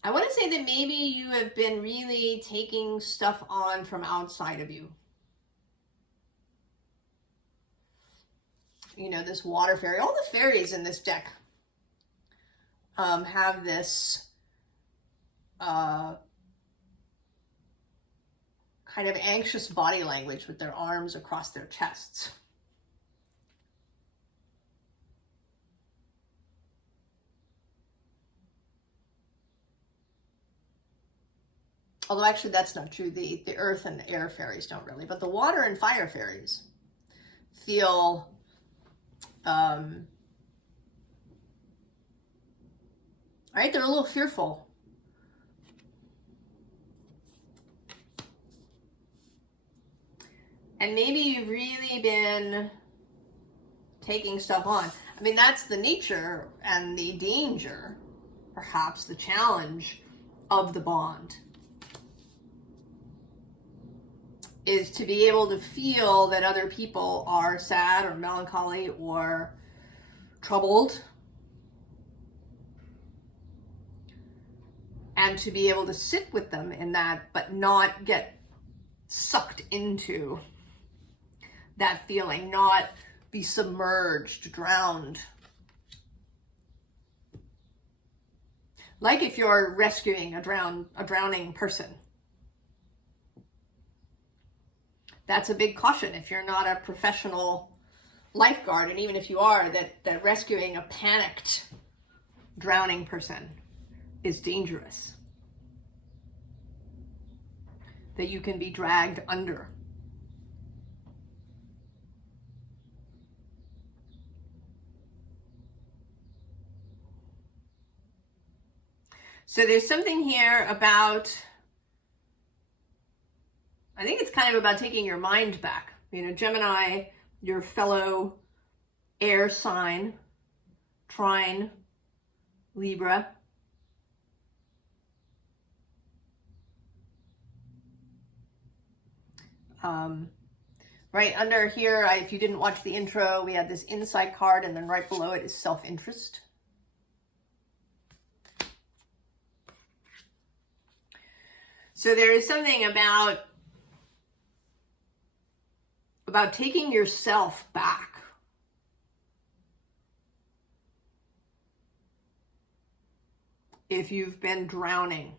I want to say that maybe you have been really taking stuff on from outside of you. You know, this water fairy, all the fairies in this deck have this kind of anxious body language with their arms across their chests. Although actually that's not true. The earth and the air fairies don't really, but the water and fire fairies feel right? They're a little fearful. And maybe you've really been taking stuff on. I mean, that's the nature and the danger, perhaps the challenge of the bond, is to be able to feel that other people are sad or melancholy or troubled, and to be able to sit with them in that, but not get sucked into that feeling, not be submerged, drowned. Like if you're rescuing a drowning person. That's a big caution if you're not a professional lifeguard, and even if you are, that rescuing a panicked drowning person is dangerous. That you can be dragged under. So there's something here about, I think it's kind of about taking your mind back. You know, Gemini, your fellow air sign, trine, Libra. Right under here, if you didn't watch the intro, we had this insight card, and then right below it is self-interest. So there is something about taking yourself back. if you've been drowning.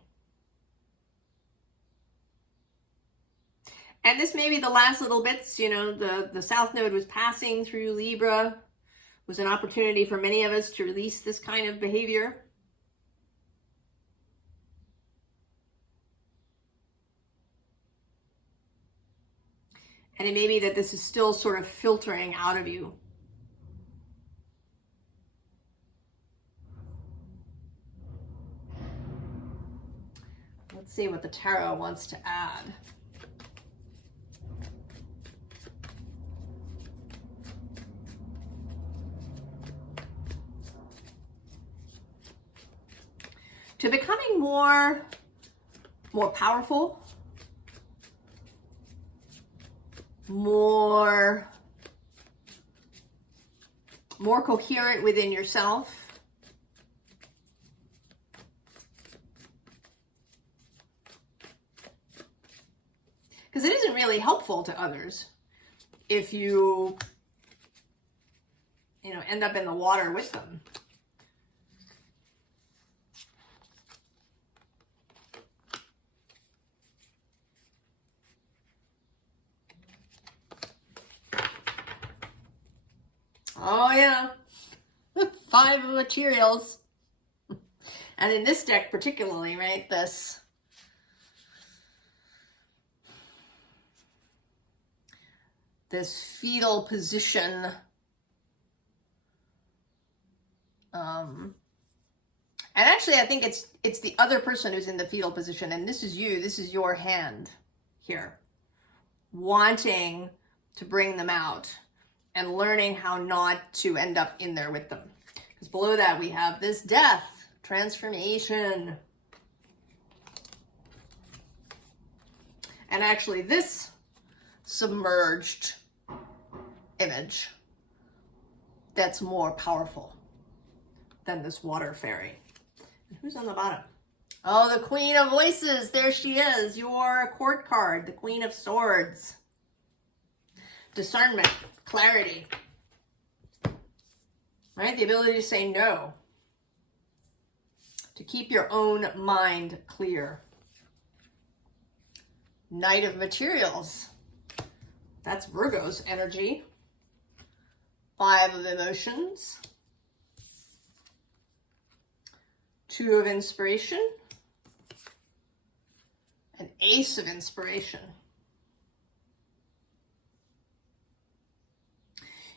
And this may be the last little bits, you know, the South Node was passing through Libra. It was an opportunity for many of us to release this kind of behavior. And it may be that this is still sort of filtering out of you. Let's see what the tarot wants to add. To becoming more powerful, more coherent within yourself. Because it isn't really helpful to others if you know, end up in the water with them. Oh yeah, 5 of materials. And in this deck particularly, right, this fetal position, and actually I think it's the other person who's in the fetal position, and this is you, this is your hand here, wanting to bring them out and learning how not to end up in there with them. Because below that we have this death, transformation. And actually this submerged image that's more powerful than this water fairy. And who's on the bottom? Oh, the Queen of Voices. There she is, your court card, the Queen of Swords. Discernment, clarity, right? The ability to say no, to keep your own mind clear. Knight of Materials. That's Virgo's energy. 5 of Emotions. 2 of Inspiration. An Ace of Inspiration.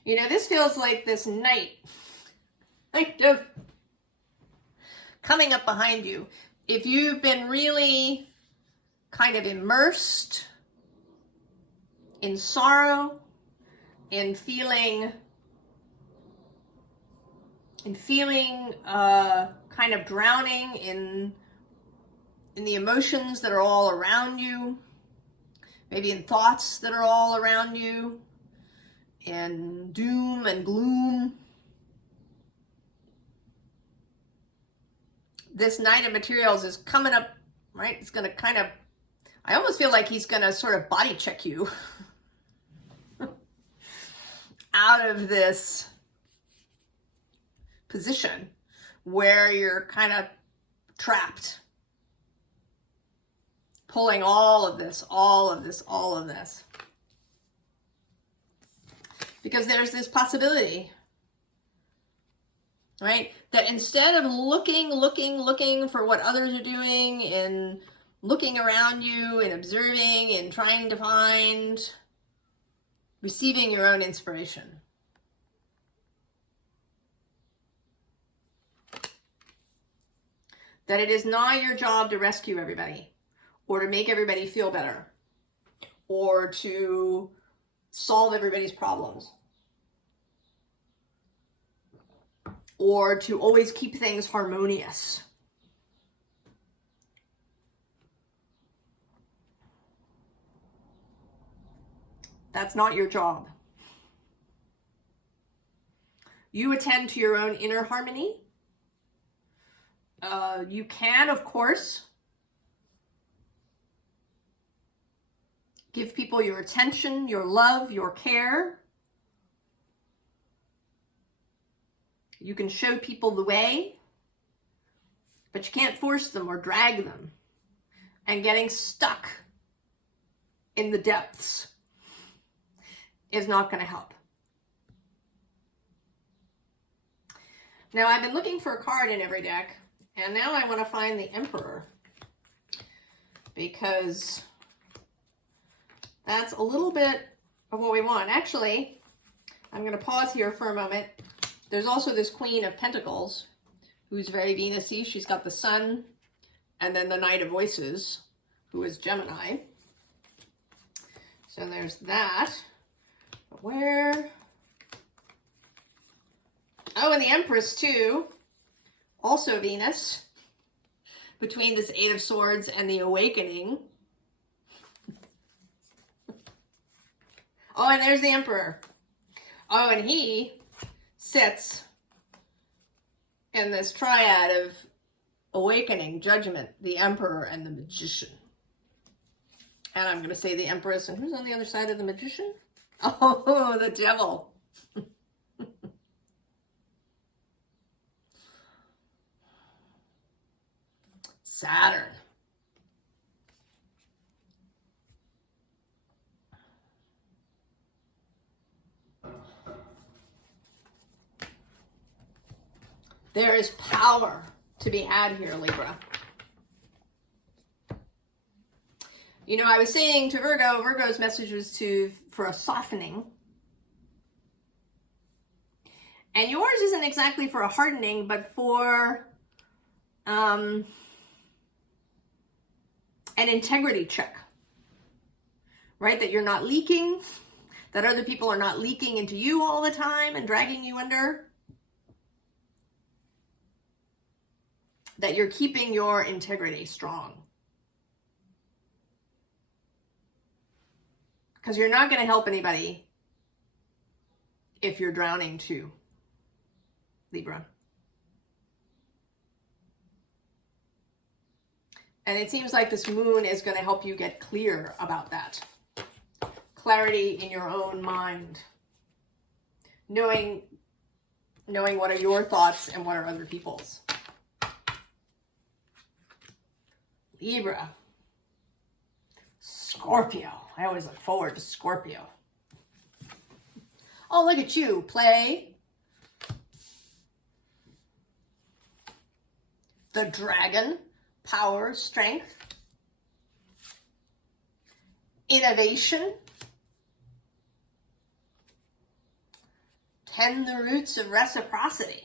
You know, this feels like this knight kind of coming up behind you. If you've been really kind of immersed in sorrow, in feeling kind of drowning in the emotions that are all around you, maybe in thoughts that are all around you, in doom and gloom. This Knight of Materials is coming up, right? It's going to kind of, I almost feel like he's going to sort of body check you out of this position where you're kind of trapped, pulling all of this. Because there's this possibility, right? That instead of looking for what others are doing and looking around you and observing and trying to find, receiving your own inspiration. That it is not your job to rescue everybody or to make everybody feel better or to solve everybody's problems, or to always keep things harmonious. That's not your job. You attend to your own inner harmony. You can, of course, give people your attention, your love, your care. You can show people the way. but you can't force them or drag them. And getting stuck in the depths is not going to help. Now, I've been looking for a card in every deck, and now I want to find the Emperor, because that's a little bit of what we want. Actually, I'm going to pause here for a moment. There's also this Queen of Pentacles, who's very Venus-y. She's got the Sun, and then the Knight of Voices, who is Gemini. So there's that. But where? Oh, and the Empress too. Also Venus. Between this Eight of Swords and the Awakening. Oh, and there's the Emperor. Oh, and he sits in this triad of Awakening, Judgment, the Emperor, and the Magician. And I'm going to say the Empress. And who's on the other side of the Magician? Oh, the Devil. Saturn. There is power to be had here, Libra. You know, I was saying to Virgo, Virgo's message was for a softening. And yours isn't exactly for a hardening, but for an integrity check, right? That you're not leaking, that other people are not leaking into you all the time and dragging you under, that you're keeping your integrity strong. Because you're not going to help anybody if you're drowning too, Libra. And it seems like this moon is going to help you get clear about that. Clarity in your own mind. Knowing what are your thoughts and what are other people's. Libra. Scorpio. I always look forward to Scorpio. Oh, look at you. Play. The Dragon. Power, strength, innovation, tend the roots of reciprocity.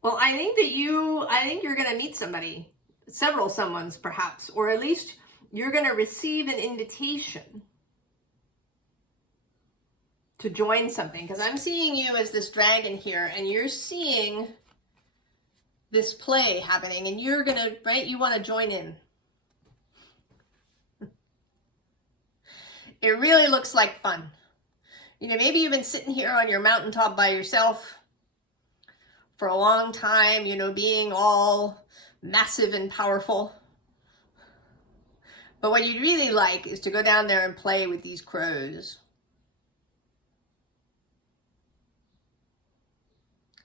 Well, I think you're going to meet somebody, several someones perhaps, or at least you're going to receive an invitation to join something, because I'm seeing you as this dragon here, and you're seeing this play happening, and you're gonna, right, you want to join in. It really looks like fun. You know, maybe you've been sitting here on your mountaintop by yourself for a long time, you know, being all massive and powerful. But what you'd really like is to go down there and play with these crows.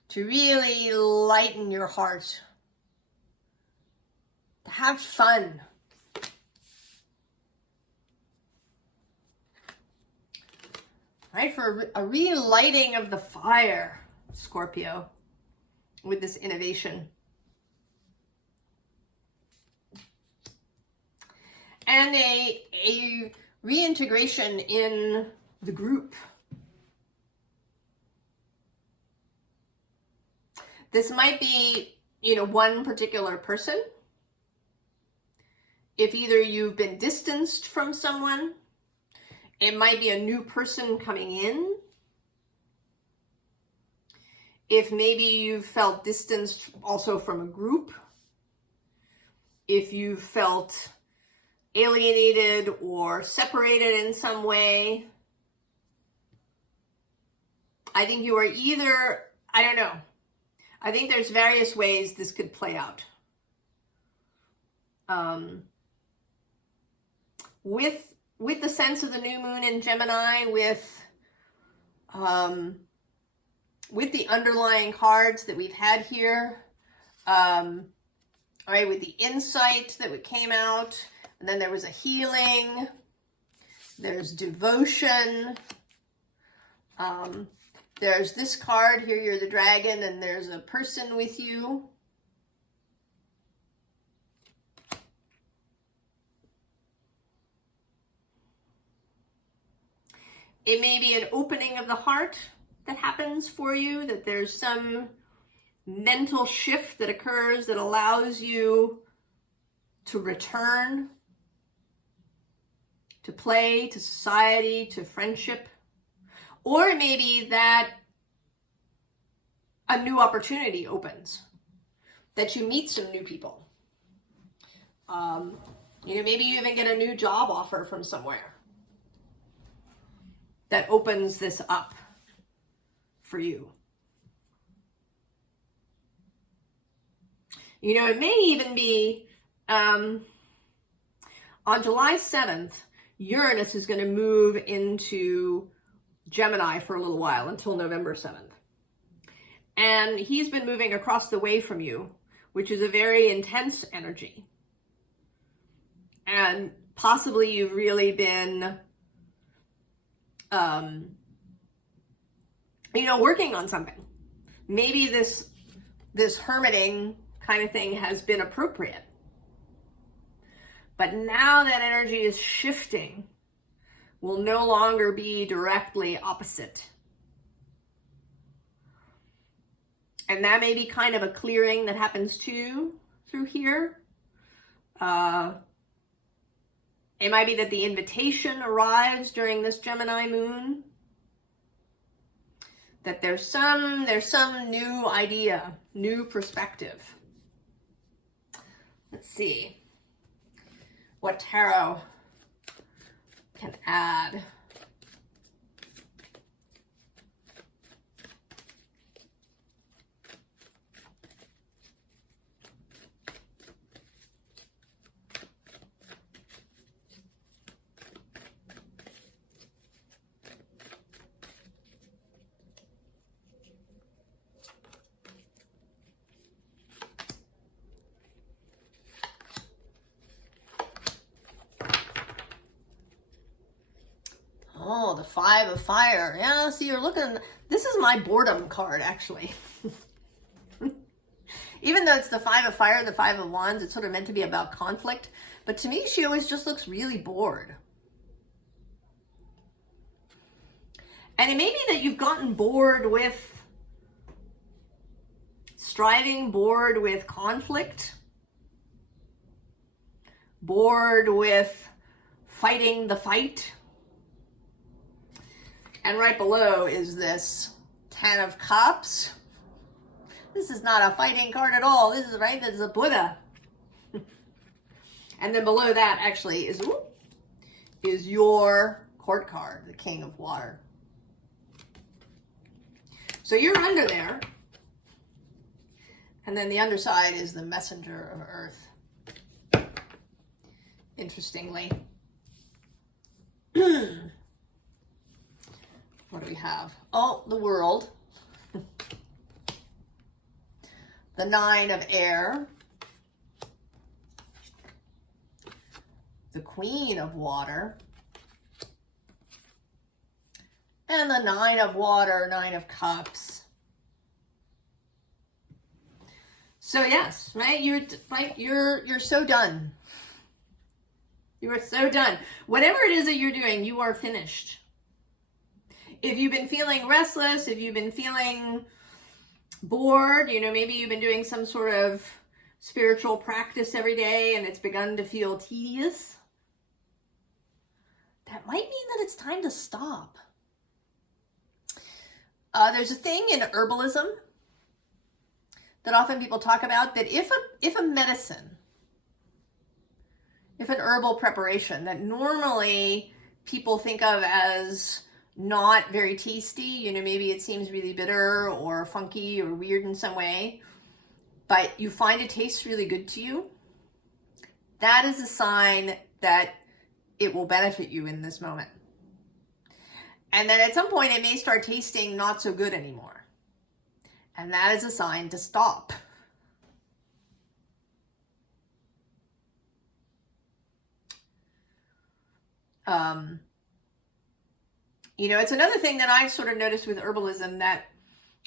To really lighten your heart. To have fun. Right? For a relighting of the fire, Scorpio, with this innovation. And a reintegration in the group. This might be, you know, one particular person. If either you've been distanced from someone, it might be a new person coming in. If maybe you've felt distanced also from a group. If you felt alienated or separated in some way. I think you are either, I don't know. I think there's various ways this could play out. with the sense of the new moon in Gemini, with the underlying cards that we've had here, all right, with the insight that came out, and then there was a healing, there's devotion, there's this card here, you're the dragon, and there's a person with you. It may be an opening of the heart that happens for you, that there's some mental shift that occurs that allows you to return to play, to society, to friendship. Or it may be that a new opportunity opens, that you meet some new people. You know, maybe you even get a new job offer from somewhere that opens this up for you. You know, it may even be on July 7th, Uranus is going to move into Gemini for a little while until November 7th. And he's been moving across the way from you, which is a very intense energy. And possibly you've really been, you know, working on something. Maybe this hermiting kind of thing has been appropriate. But now that energy is shifting, will no longer be directly opposite. And that may be kind of a clearing that happens too through here. It might be that the invitation arrives during this Gemini moon. That there's some new idea, new perspective. Let's see what tarot can add. Oh, the Five of Fire. Yeah, see, you're looking... This is my boredom card, actually. Even though it's the Five of Fire, the Five of Wands, it's sort of meant to be about conflict. But to me, she always just looks really bored. And it may be that you've gotten bored with striving, bored with conflict, bored with fighting the fight. And right below is this Ten of Cups. This is not a fighting card at all. This is, right, this is a Buddha. And then below that actually is your court card, the King of Water. So you're under there. And then the underside is the Messenger of Earth. Interestingly. What do we have? Oh, the World. The Nine of Air. The Queen of Water. And the Nine of Water, Nine of Cups. So yes, right? You're so done. You are so done. Whatever it is that you're doing, you are finished. If you've been feeling restless, if you've been feeling bored, you know, maybe you've been doing some sort of spiritual practice every day and it's begun to feel tedious, that might mean that it's time to stop. There's a thing in herbalism that often people talk about, that if a medicine, if an herbal preparation that normally people think of as not very tasty, you know, maybe it seems really bitter or funky or weird in some way, but you find it tastes really good to you, that is a sign that it will benefit you in this moment. And then at some point it may start tasting not so good anymore. And that is a sign to stop. You know, it's another thing that I've sort of noticed with herbalism that,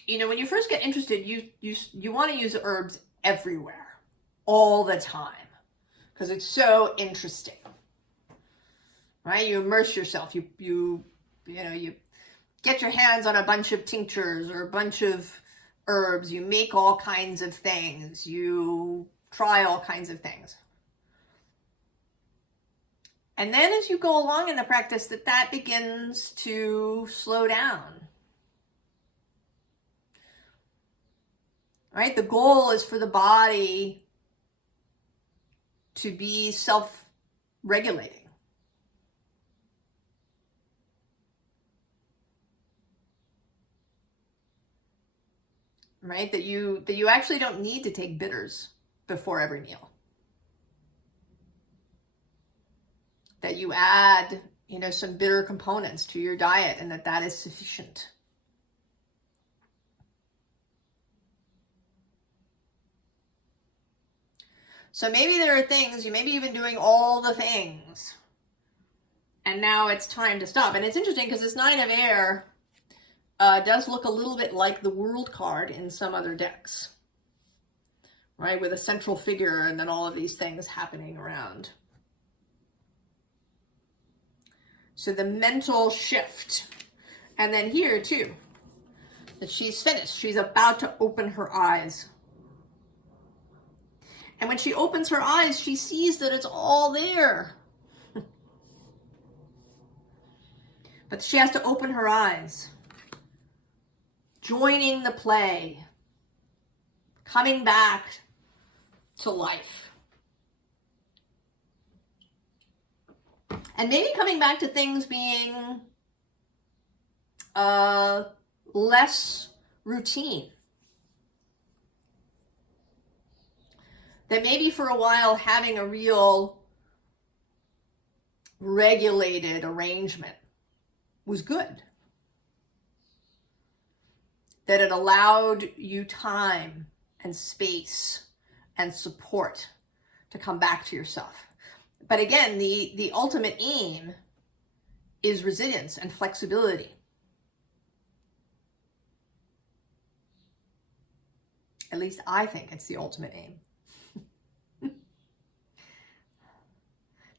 you know, when you first get interested, you want to use herbs everywhere, all the time, because it's so interesting, right? You immerse yourself. You get your hands on a bunch of tinctures or a bunch of herbs. You make all kinds of things. You try all kinds of things. And then as you go along in the practice, that begins to slow down. Right? The goal is for the body to be self-regulating. Right? That you actually don't need to take bitters before every meal. That you add, you know, some bitter components to your diet and that is sufficient. So maybe there are things, maybe you've been doing all the things and now it's time to stop. And it's interesting because this Nine of Air does look a little bit like the World card in some other decks, right? With a central figure and then all of these things happening around. So the mental shift. And then here too, that she's finished. She's about to open her eyes. And when she opens her eyes, she sees that it's all there. But she has to open her eyes. Joining the play. Coming back to life. And maybe coming back to things being less routine. That maybe for a while having a real regulated arrangement was good. That it allowed you time and space and support to come back to yourself. But again, the ultimate aim is resilience and flexibility. At least I think it's the ultimate aim.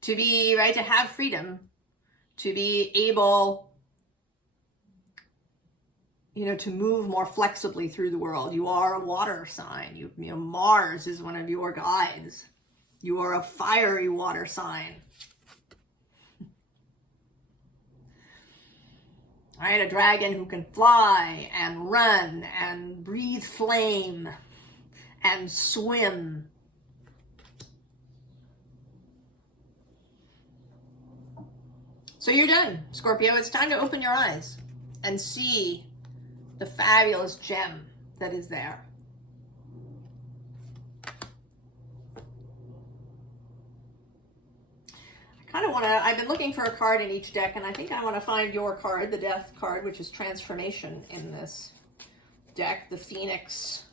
To be, right, to have freedom, to be able, you know, to move more flexibly through the world. You are a water sign. You know, Mars is one of your guides. You are a fiery water sign. Right? A dragon who can fly and run and breathe flame and swim. So you're done, Scorpio. It's time to open your eyes and see the fabulous gem that is there. I've been looking for a card in each deck, and I think I want to find your card, the Death card, which is transformation in this deck, the Phoenix.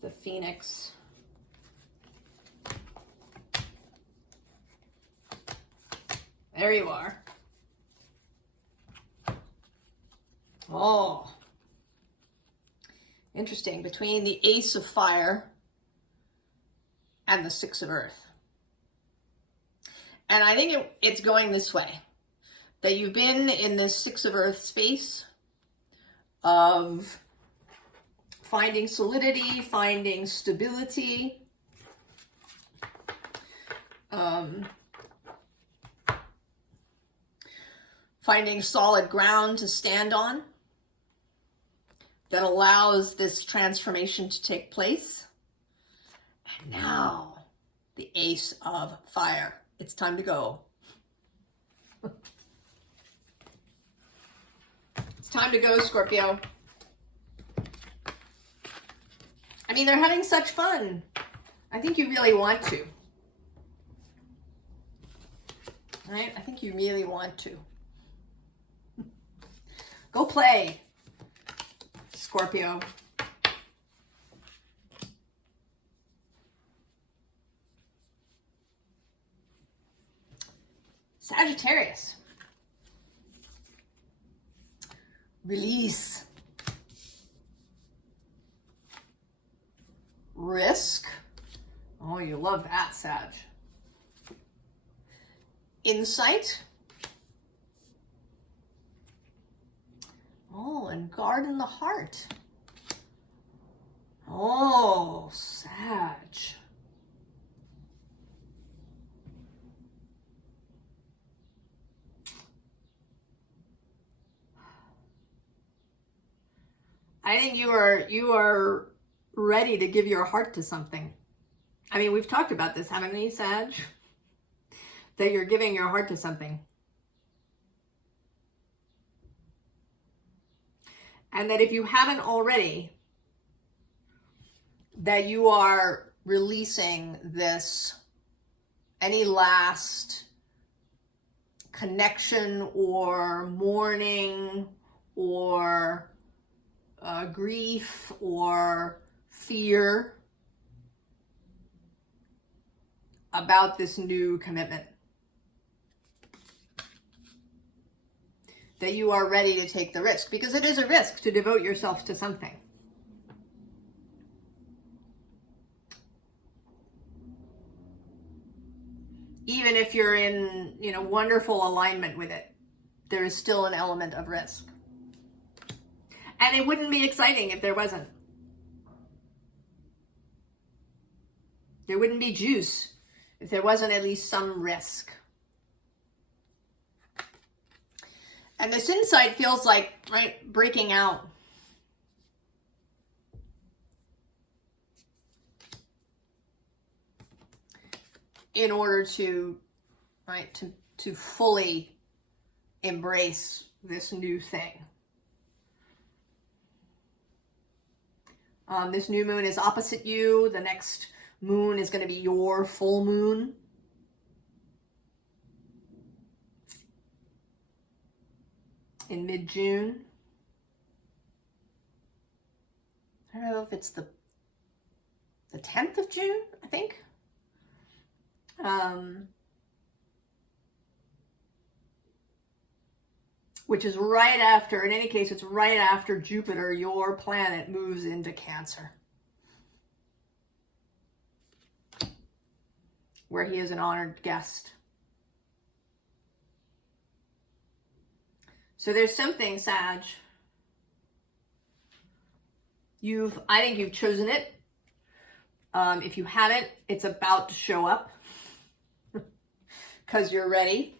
The Phoenix. There you are. Oh. Interesting, between the Ace of Fire and the Six of Earth. And I think it's going this way. That you've been in this Six of Earth space of finding solidity, finding stability, finding solid ground to stand on. That allows this transformation to take place. And now, the Ace of Fire. It's time to go. It's time to go, Scorpio. I mean, they're having such fun. I think you really want to. Right? I think you really want to. Go play, Scorpio. Sagittarius. Release. Risk. Oh, you love that, Sag. Insight. Oh, and guard in the heart. Oh, Sag. I think you are ready to give your heart to something. I mean, we've talked about this, haven't we, Sag? That you're giving your heart to something. And that if you haven't already, that you are releasing this, any last connection or mourning or grief or fear about this new commitment. That you are ready to take the risk, because it is a risk to devote yourself to something. Even if you're in, wonderful alignment with it, there is still an element of risk. And it wouldn't be exciting if there wasn't. There wouldn't be juice if there wasn't at least some risk. And this insight feels like, right, breaking out. In order to, right, to fully embrace this new thing. This new moon is opposite you. The next moon is going to be your full moon. In mid-June. I don't know if it's the 10th of June, I think. Which is right after, in any case, it's right after Jupiter, your planet, moves into Cancer, where he is an honored guest. So there's something, Sag. I think you've chosen it. If you haven't, it's about to show up because you're ready.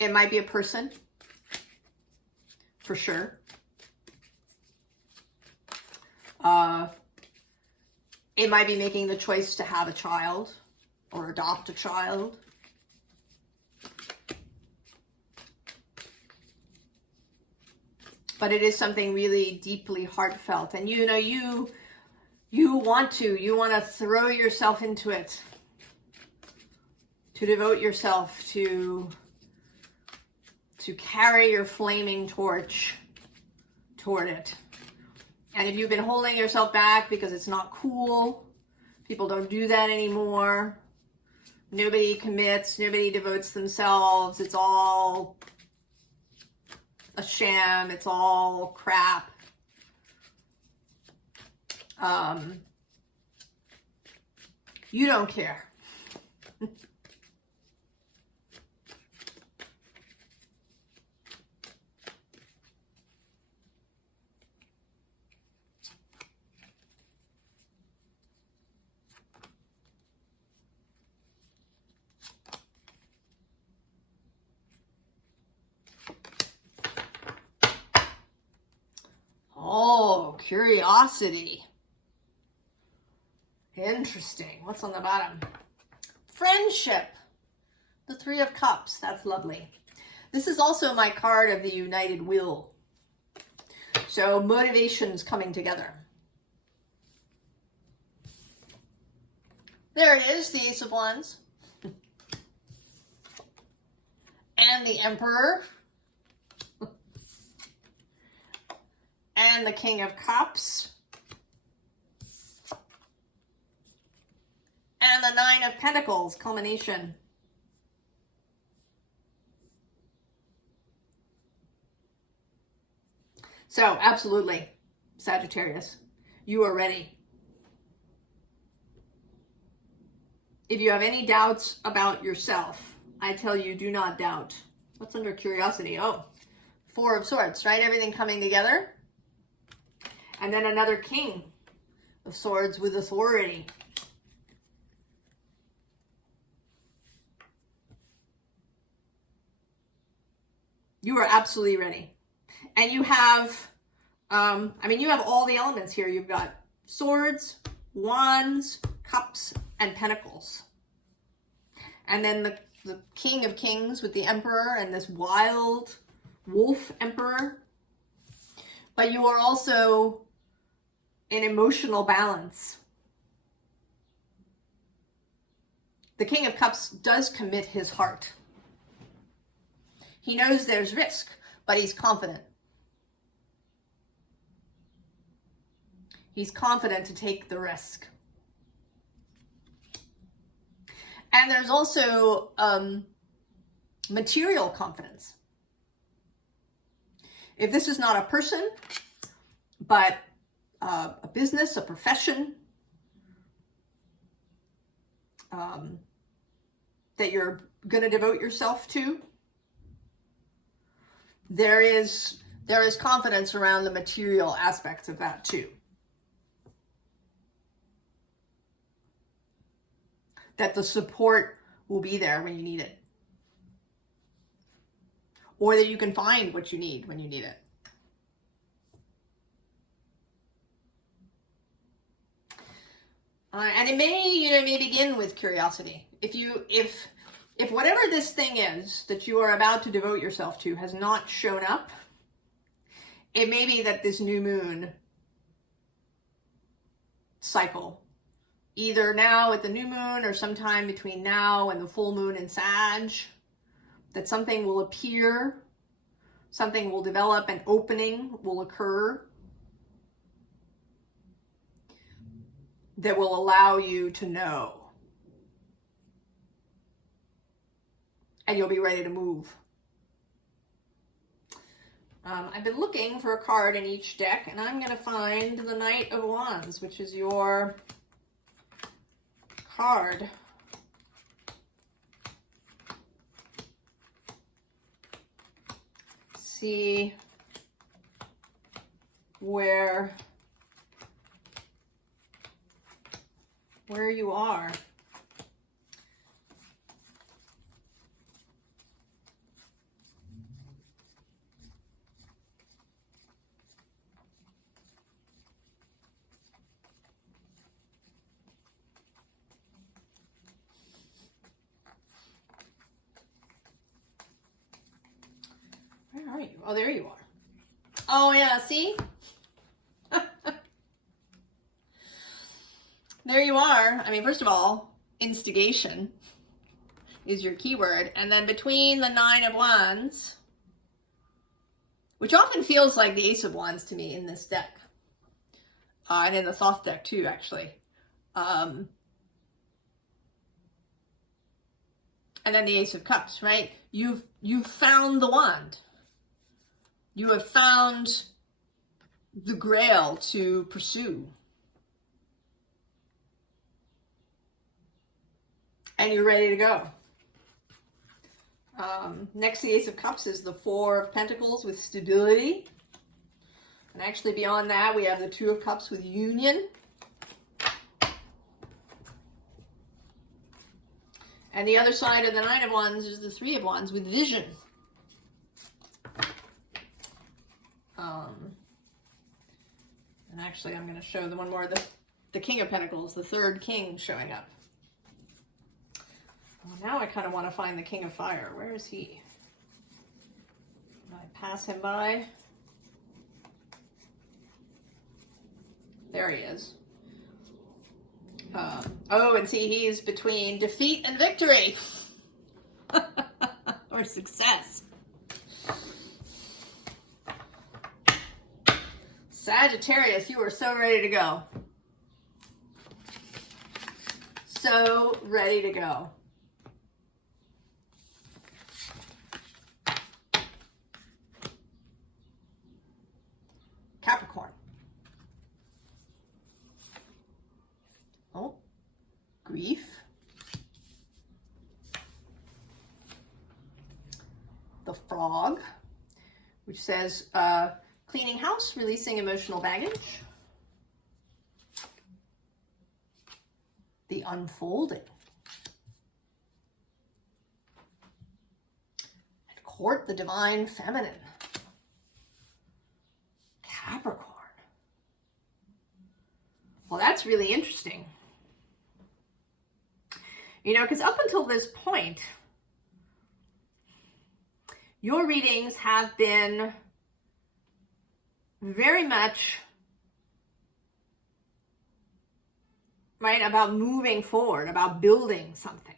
It might be a person, for sure. It might be making the choice to have a child or adopt a child. But it is something really deeply heartfelt. And you want to throw yourself into it. To devote yourself to carry your flaming torch toward it. And if you've been holding yourself back because it's not cool, people don't do that anymore. Nobody commits, nobody devotes themselves. It's all a sham, it's all crap. You don't care. Oh, curiosity. Interesting. What's on the bottom? Friendship. The Three of Cups. That's lovely. This is also my card of the United Will. So motivation's coming together. There it is, the Ace of Wands. And the Emperor. And the King of Cups. And the Nine of Pentacles, culmination. So, absolutely, Sagittarius, you are ready. If you have any doubts about yourself, I tell you, do not doubt. What's under curiosity? Oh, Four of Swords, right? Everything coming together. And then another King of Swords with authority. You are absolutely ready. And you have, you have all the elements here. You've got Swords, Wands, Cups, and Pentacles. And then the King of Kings with the Emperor and this wild wolf Emperor. But you are also in emotional balance. The King of Cups does commit his heart. He knows there's risk, but he's confident. He's confident to take the risk. And there's also material confidence. If this is not a person, but a business, a profession, that you're going to devote yourself to, there is confidence around the material aspects of that too. That the support will be there when you need it. Or that you can find what you need when you need it. And it may begin with curiosity. If whatever this thing is that you are about to devote yourself to has not shown up, it may be that this new moon cycle, either now at the new moon or sometime between now and the full moon in Sag, that something will appear, something will develop, an opening will occur that will allow you to know. And you'll be ready to move. I've been looking for a card in each deck, and I'm going to find the Knight of Wands, which is your card. See where you are. Where are you? Oh, there you are. Oh, yeah, see? There you are. I mean, first of all, instigation is your keyword. And then between the Nine of Wands, which often feels like the Ace of Wands to me in this deck, and in the Thoth deck too, actually. And then the Ace of Cups, right? You've found the wand. You have found the grail to pursue. And you're ready to go. Next to the Ace of Cups is the Four of Pentacles with stability. And actually beyond that, we have the Two of Cups with union. And the other side of the Nine of Wands is the Three of Wands with vision. And actually, I'm going to show the one more, the King of Pentacles, the third king showing up. Well, now I kind of want to find the King of Fire. Where is he? Did I pass him by? There he is. Oh, and see, he's between defeat and victory. Or success. Sagittarius, you are so ready to go. So ready to go. Capricorn. Oh, grief. The frog, which says cleaning house, releasing emotional baggage. The unfolding. And court the divine feminine. Capricorn. Well, that's really interesting. You know, because up until this point, your readings have been very much, right, about moving forward, about building something.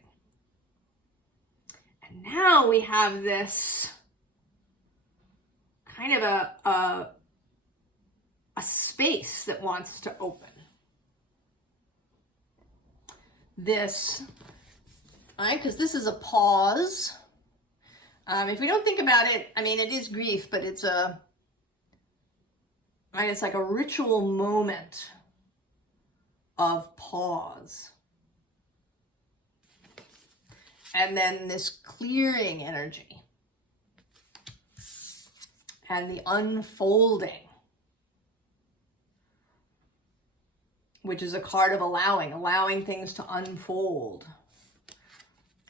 And now we have this kind of a space that wants to open. This, right, because this is a pause. If we don't think about it, I mean, it is grief, but it's a, right, it's like a ritual moment of pause. And then this clearing energy. And the unfolding, which is a card of allowing things to unfold.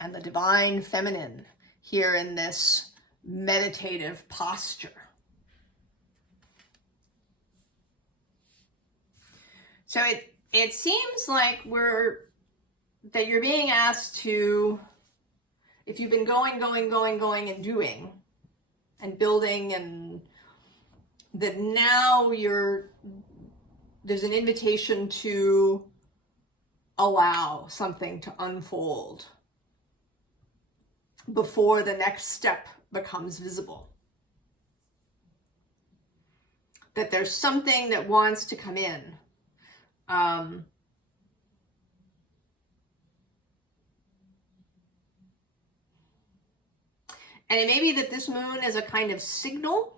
And the divine feminine here in this meditative posture. So it seems like that you're being asked to, if you've been going and doing and building, and that now there's an invitation to allow something to unfold before the next step becomes visible. That there's something that wants to come in. And it may be that this moon is a kind of signal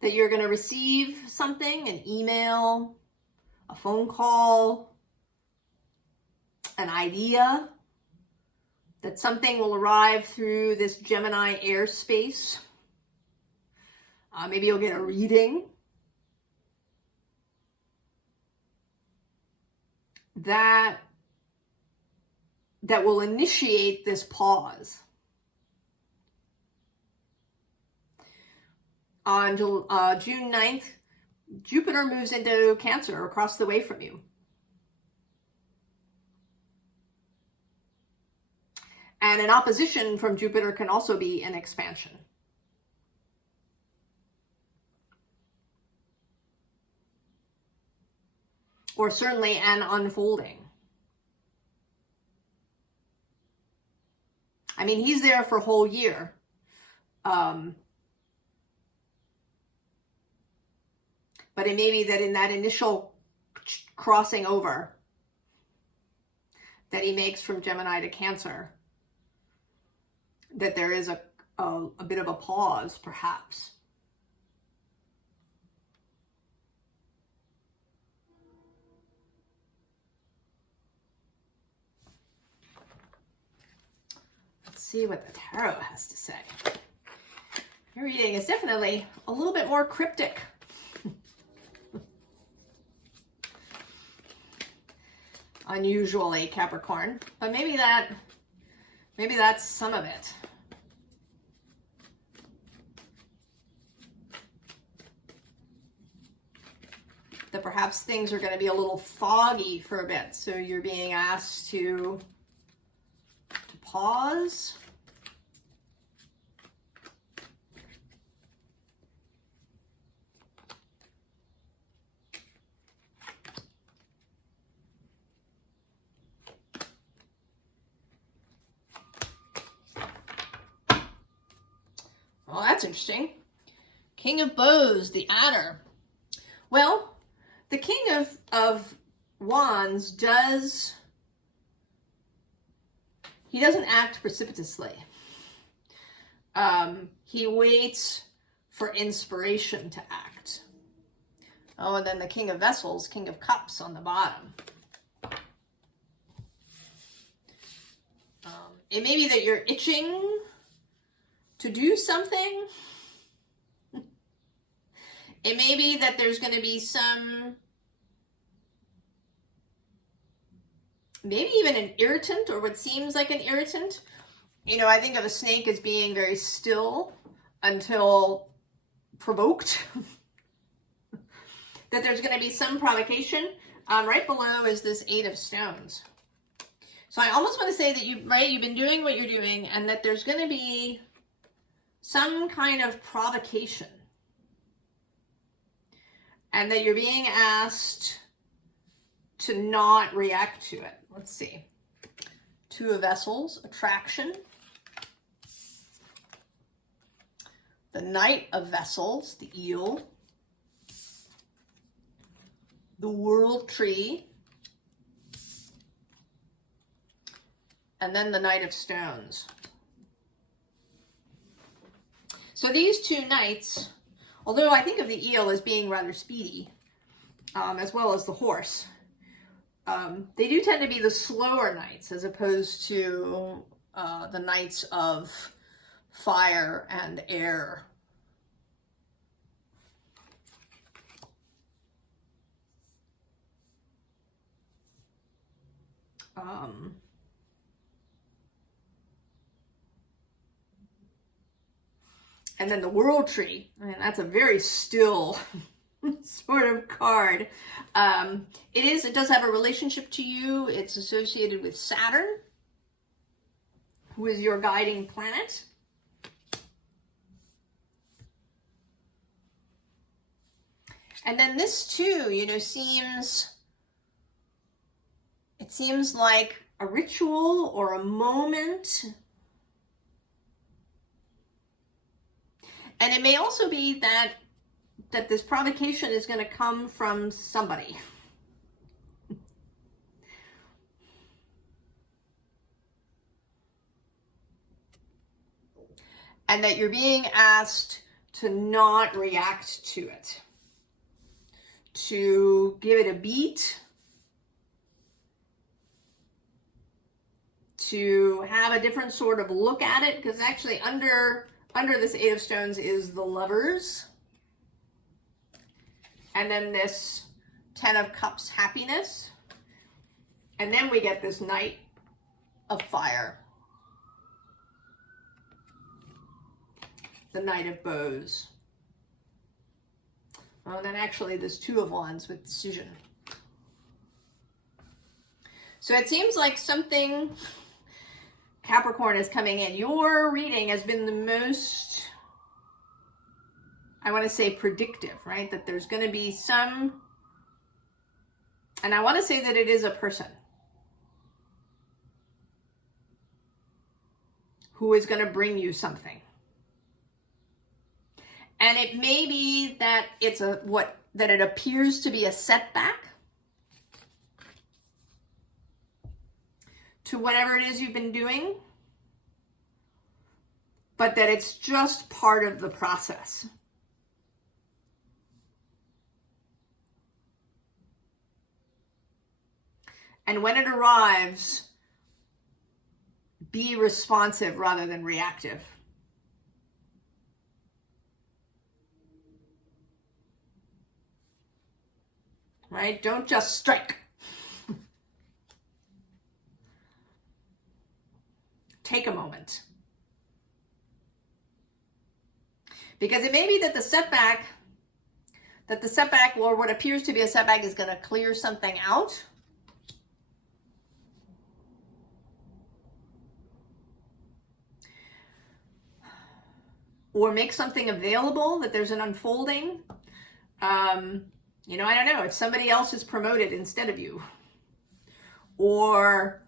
that you're going to receive something, an email, a phone call, an idea, that something will arrive through this Gemini airspace. Maybe you'll get a reading. That will initiate this pause. On June 9th, Jupiter moves into Cancer across the way from you. And an opposition from Jupiter can also be an expansion. Or certainly an unfolding. I mean, he's there for a whole year. But it may be that in that initial crossing over that he makes from Gemini to Cancer, that there is a bit of a pause, perhaps. Let's see what the tarot has to say. Your reading is definitely a little bit more cryptic. Unusually, Capricorn, but maybe that's some of it. That perhaps things are going to be a little foggy for a bit, so you're being asked to pause. that's interesting. King of Bows, the adder. Well, the King of Wands he doesn't act precipitously. He waits for inspiration to act. Oh, and then the King of Vessels, King of Cups on the bottom. It may be that you're itching to do something. It may be that there's going to be maybe even an irritant, or what seems like an irritant. You know, I think of a snake as being very still until provoked. That there's going to be some provocation. Right below is this Eight of Stones. So I almost want to say that you've been doing what you're doing, and that there's going to be some kind of provocation. And that you're being asked to not react to it. Let's see. Two of Vessels, attraction. The Knight of Vessels, the eel. The World Tree. And then the Knight of Stones. So these two knights, although I think of the eel as being rather speedy, as well as the horse, they do tend to be the slower knights as opposed to the knights of fire and air. And then the World Tree, and that's a very still sort of card. It does have a relationship to you. It's associated with Saturn, who is your guiding planet. And then this too, you know, seems like a ritual or a moment. And it may also be that this provocation is going to come from somebody. And that you're being asked to not react to it. To give it a beat. To have a different sort of look at it. Because actually under this Eight of Stones is the Lovers. And then this Ten of Cups, happiness. And then we get this Knight of Fire. The Knight of Bows. Oh, and then actually this Two of Wands with decision. So it seems like something... Capricorn is coming in. Your reading has been the most, I want to say, predictive, right? That there's going to be some, and I want to say that it is a person who is going to bring you something. And it may be that that it appears to be a setback to whatever it is you've been doing, but that it's just part of the process. And when it arrives, be responsive rather than reactive. Right? Don't just strike. Take a moment. Because it may be that the setback, or what appears to be a setback, is going to clear something out. Or make something available, that there's an unfolding. You know, I don't know, if somebody else is promoted instead of you. Or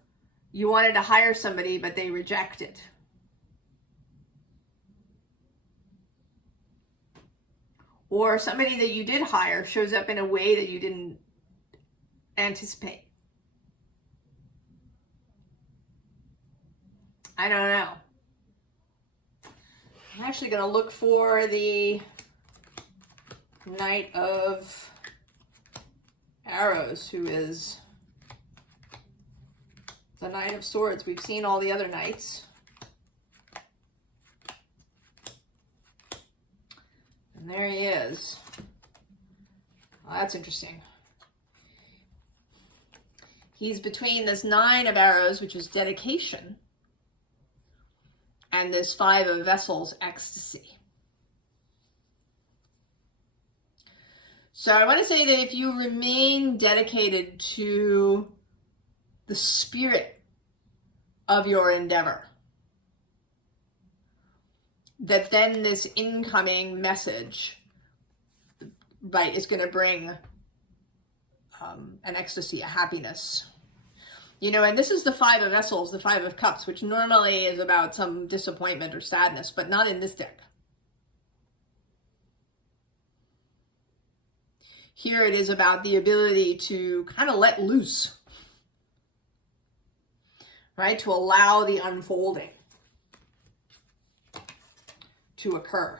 you wanted to hire somebody, but they rejected. Or somebody that you did hire shows up in a way that you didn't anticipate. I don't know. I'm actually going to look for the Knight of Arrows, who is the Knight of Swords. We've seen all the other knights. And there he is. Oh, that's interesting. He's between this 9 of Arrows, which is dedication, and this 5 of Vessels, ecstasy. So I want to say that if you remain dedicated to the spirit of your endeavor, that then this incoming message, right, is going to bring an ecstasy, a happiness. You know, and this is the 5 of Vessels, the 5 of Cups, which normally is about some disappointment or sadness, but not in this deck. Here it is about the ability to kind of let loose, right? To allow the unfolding to occur.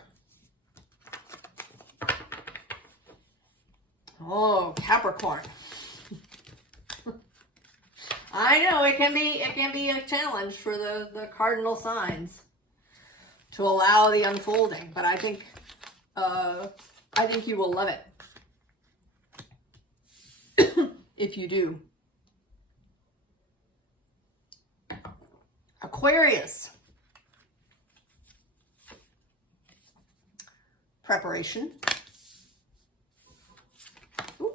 Oh, Capricorn. I know it can be a challenge for the cardinal signs to allow the unfolding, but I think you will love it if you do. Aquarius. Preparation. Ooh.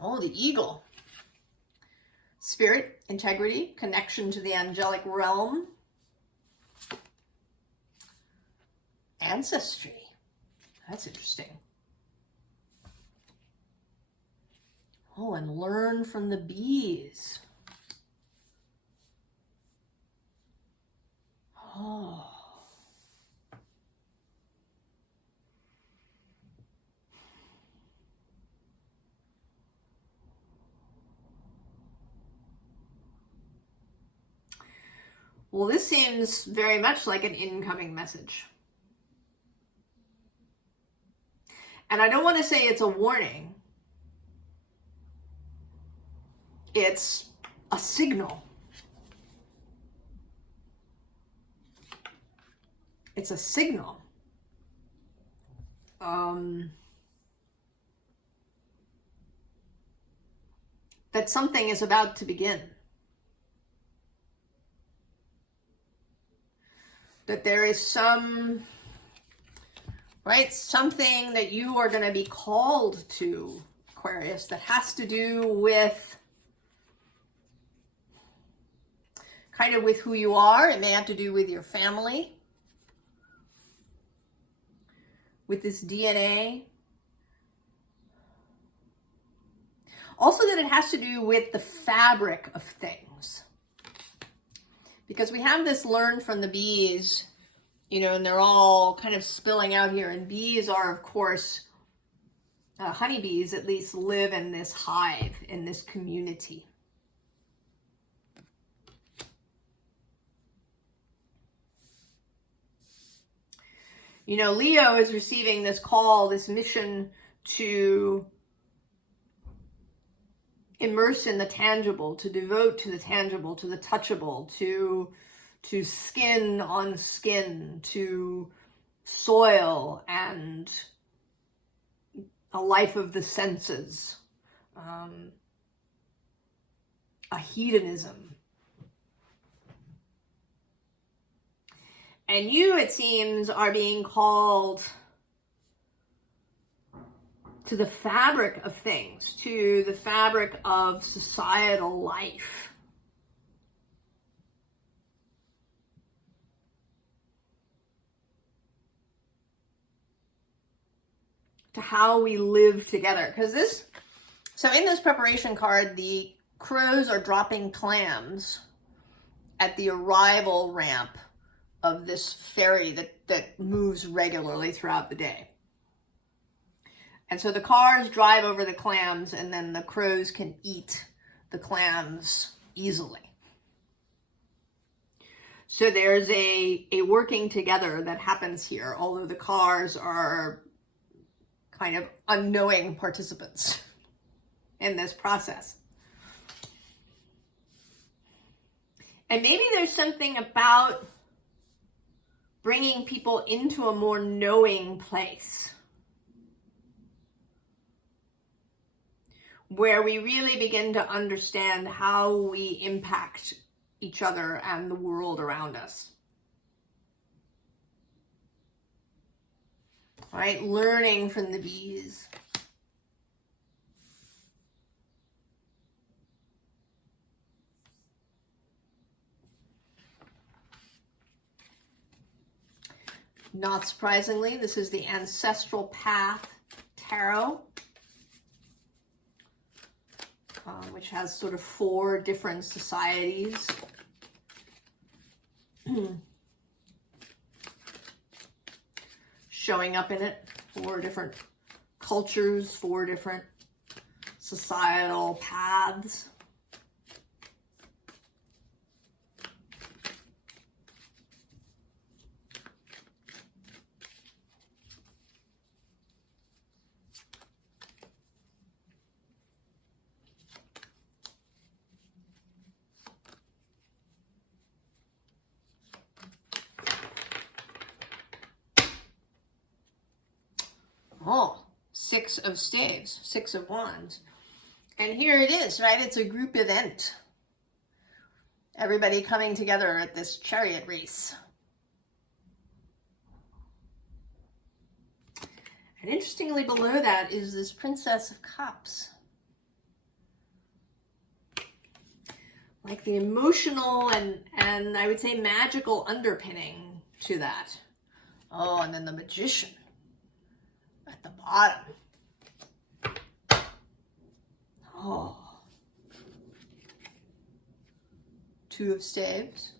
Oh, the eagle. Spirit, integrity, connection to the angelic realm. Ancestry. That's interesting. Oh, and learn from the bees. Oh. Well, this seems very much like an incoming message. And I don't want to say it's a warning. It's a signal. It's a signal. That something is about to begin. That there is something that you are going to be called to, Aquarius, that has to do with kind of with who you are. It may have to do with your family, with this DNA. Also that it has to do with the fabric of things. Because we have this learn from the bees, you know, and they're all kind of spilling out here. And bees are, of course, honeybees at least live in this hive, in this community. You know, Leo is receiving this call, this mission to immerse in the tangible, to devote to the tangible, to the touchable, to skin on skin, to soil and a life of the senses, a hedonism. And you, it seems, are being called to the fabric of things, to the fabric of societal life. To how we live together. Because so in this preparation card, the crows are dropping clams at the arrival ramp of this ferry that moves regularly throughout the day. And so the cars drive over the clams, and then the crows can eat the clams easily. So there's a working together that happens here, although the cars are kind of unknowing participants in this process. And maybe there's something about bringing people into a more knowing place, where we really begin to understand how we impact each other and the world around us. All right, learning from the bees. Not surprisingly, this is the Ancestral Path Tarot, which has sort of 4 different societies. Showing up in it, 4 different cultures, 4 different societal paths. Oh, 6 of staves, 6 of wands. And here it is, right? It's a group event. Everybody coming together at this chariot race. And interestingly, below that is this Princess of Cups. Like the emotional and I would say magical underpinning to that. Oh, and then the Magician at the bottom. Oh. 2 of staves.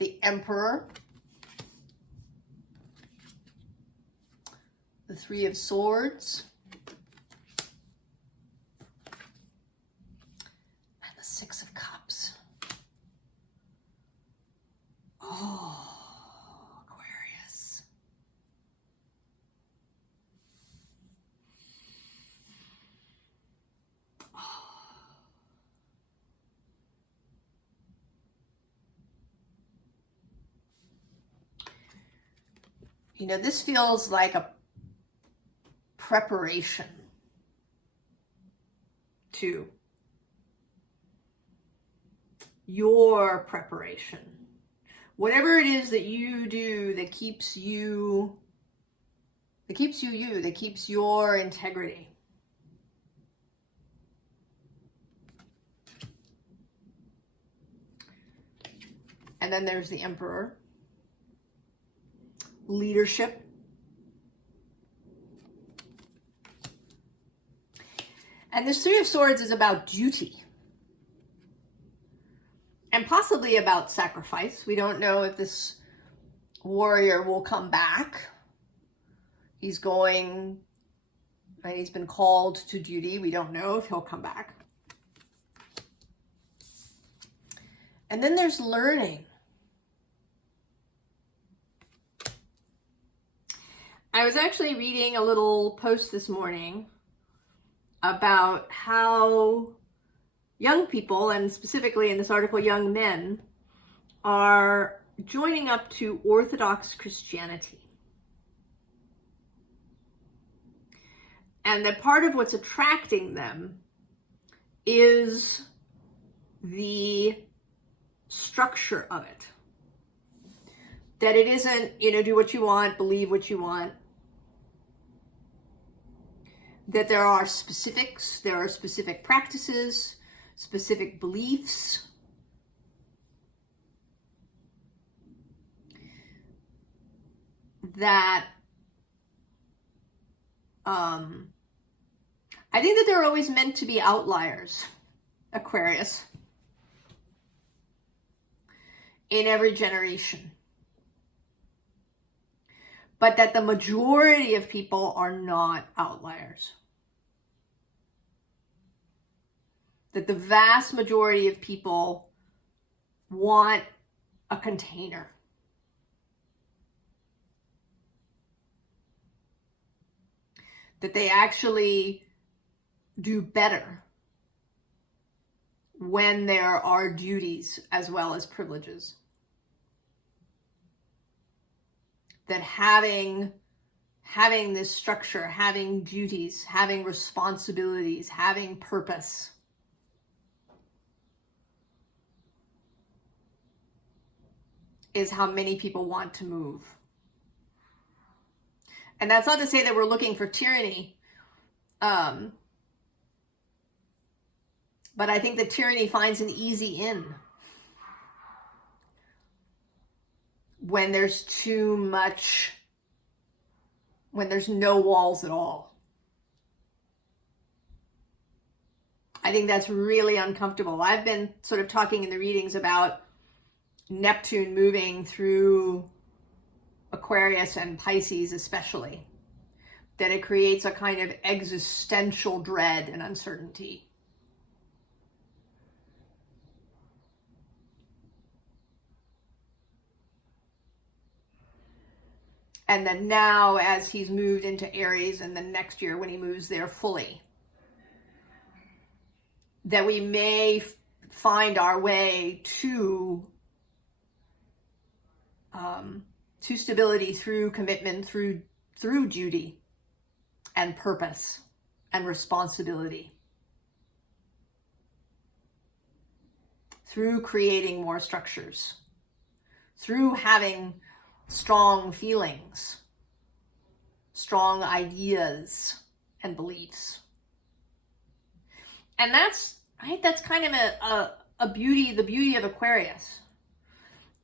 The Emperor. The 3 of swords. And the 6 of cups. Oh. You know, this feels like a preparation to your preparation. Whatever it is that you do that keeps you, that keeps your integrity. And then there's the Emperor. Leadership. And this 3 of swords is about duty. And possibly about sacrifice. We don't know if this warrior will come back. He's going, right? He's been called to duty. We don't know if he'll come back. And then there's learning. I was actually reading a little post this morning about how young people, and specifically in this article, young men, are joining up to Orthodox Christianity. And that part of what's attracting them is the structure of it. That it isn't, you know, do what you want, believe what you want. That there are specifics, there are specific practices, specific beliefs. That I think that they're always meant to be outliers, Aquarius. in every generation. But that the majority of people are not outliers. That the vast majority of people want a container. That they actually do better when there are duties as well as privileges. That having this structure, having duties, having responsibilities, having purpose is how many people want to move. And that's not to say that we're looking for tyranny. But I think that tyranny finds an easy in when there's too much, when there's no walls at all. I think that's really uncomfortable. I've been sort of talking in the readings about Neptune moving through Aquarius and Pisces especially, that it creates a kind of existential dread and uncertainty. And then now, as he's moved into Aries, and then next year when he moves there fully, that we may find our way to stability through commitment, through duty and purpose and responsibility, through creating more structures, through having strong feelings, strong ideas and beliefs. And that's kind of a beauty, the beauty of Aquarius,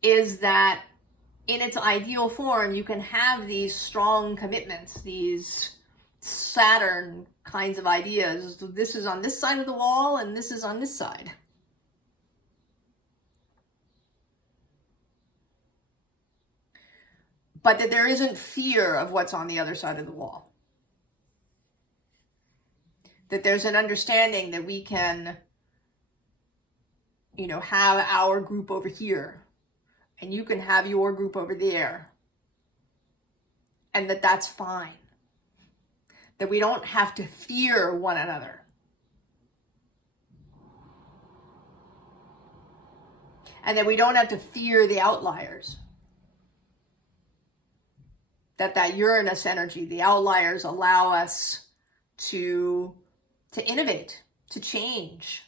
is that in its ideal form, you can have these strong commitments, these Saturn kinds of ideas. This is on this side of the wall and this is on this side. But that there isn't fear of what's on the other side of the wall. That there's an understanding that we can, have our group over here, and you can have your group over there. And that's fine. That we don't have to fear one another. And that we don't have to fear the outliers. That Uranus energy, the outliers, allow us to innovate, to change,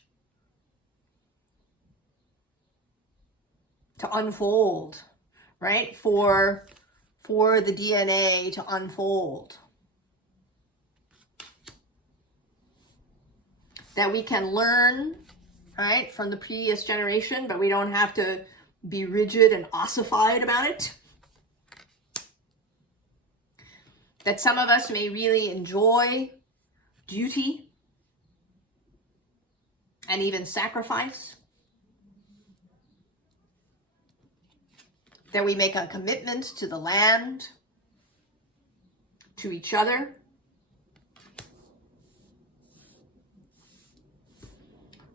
to unfold, right? For the DNA to unfold. That we can learn, right, from the previous generation, but we don't have to be rigid and ossified about it. That some of us may really enjoy duty and even sacrifice. That we make a commitment to the land, to each other.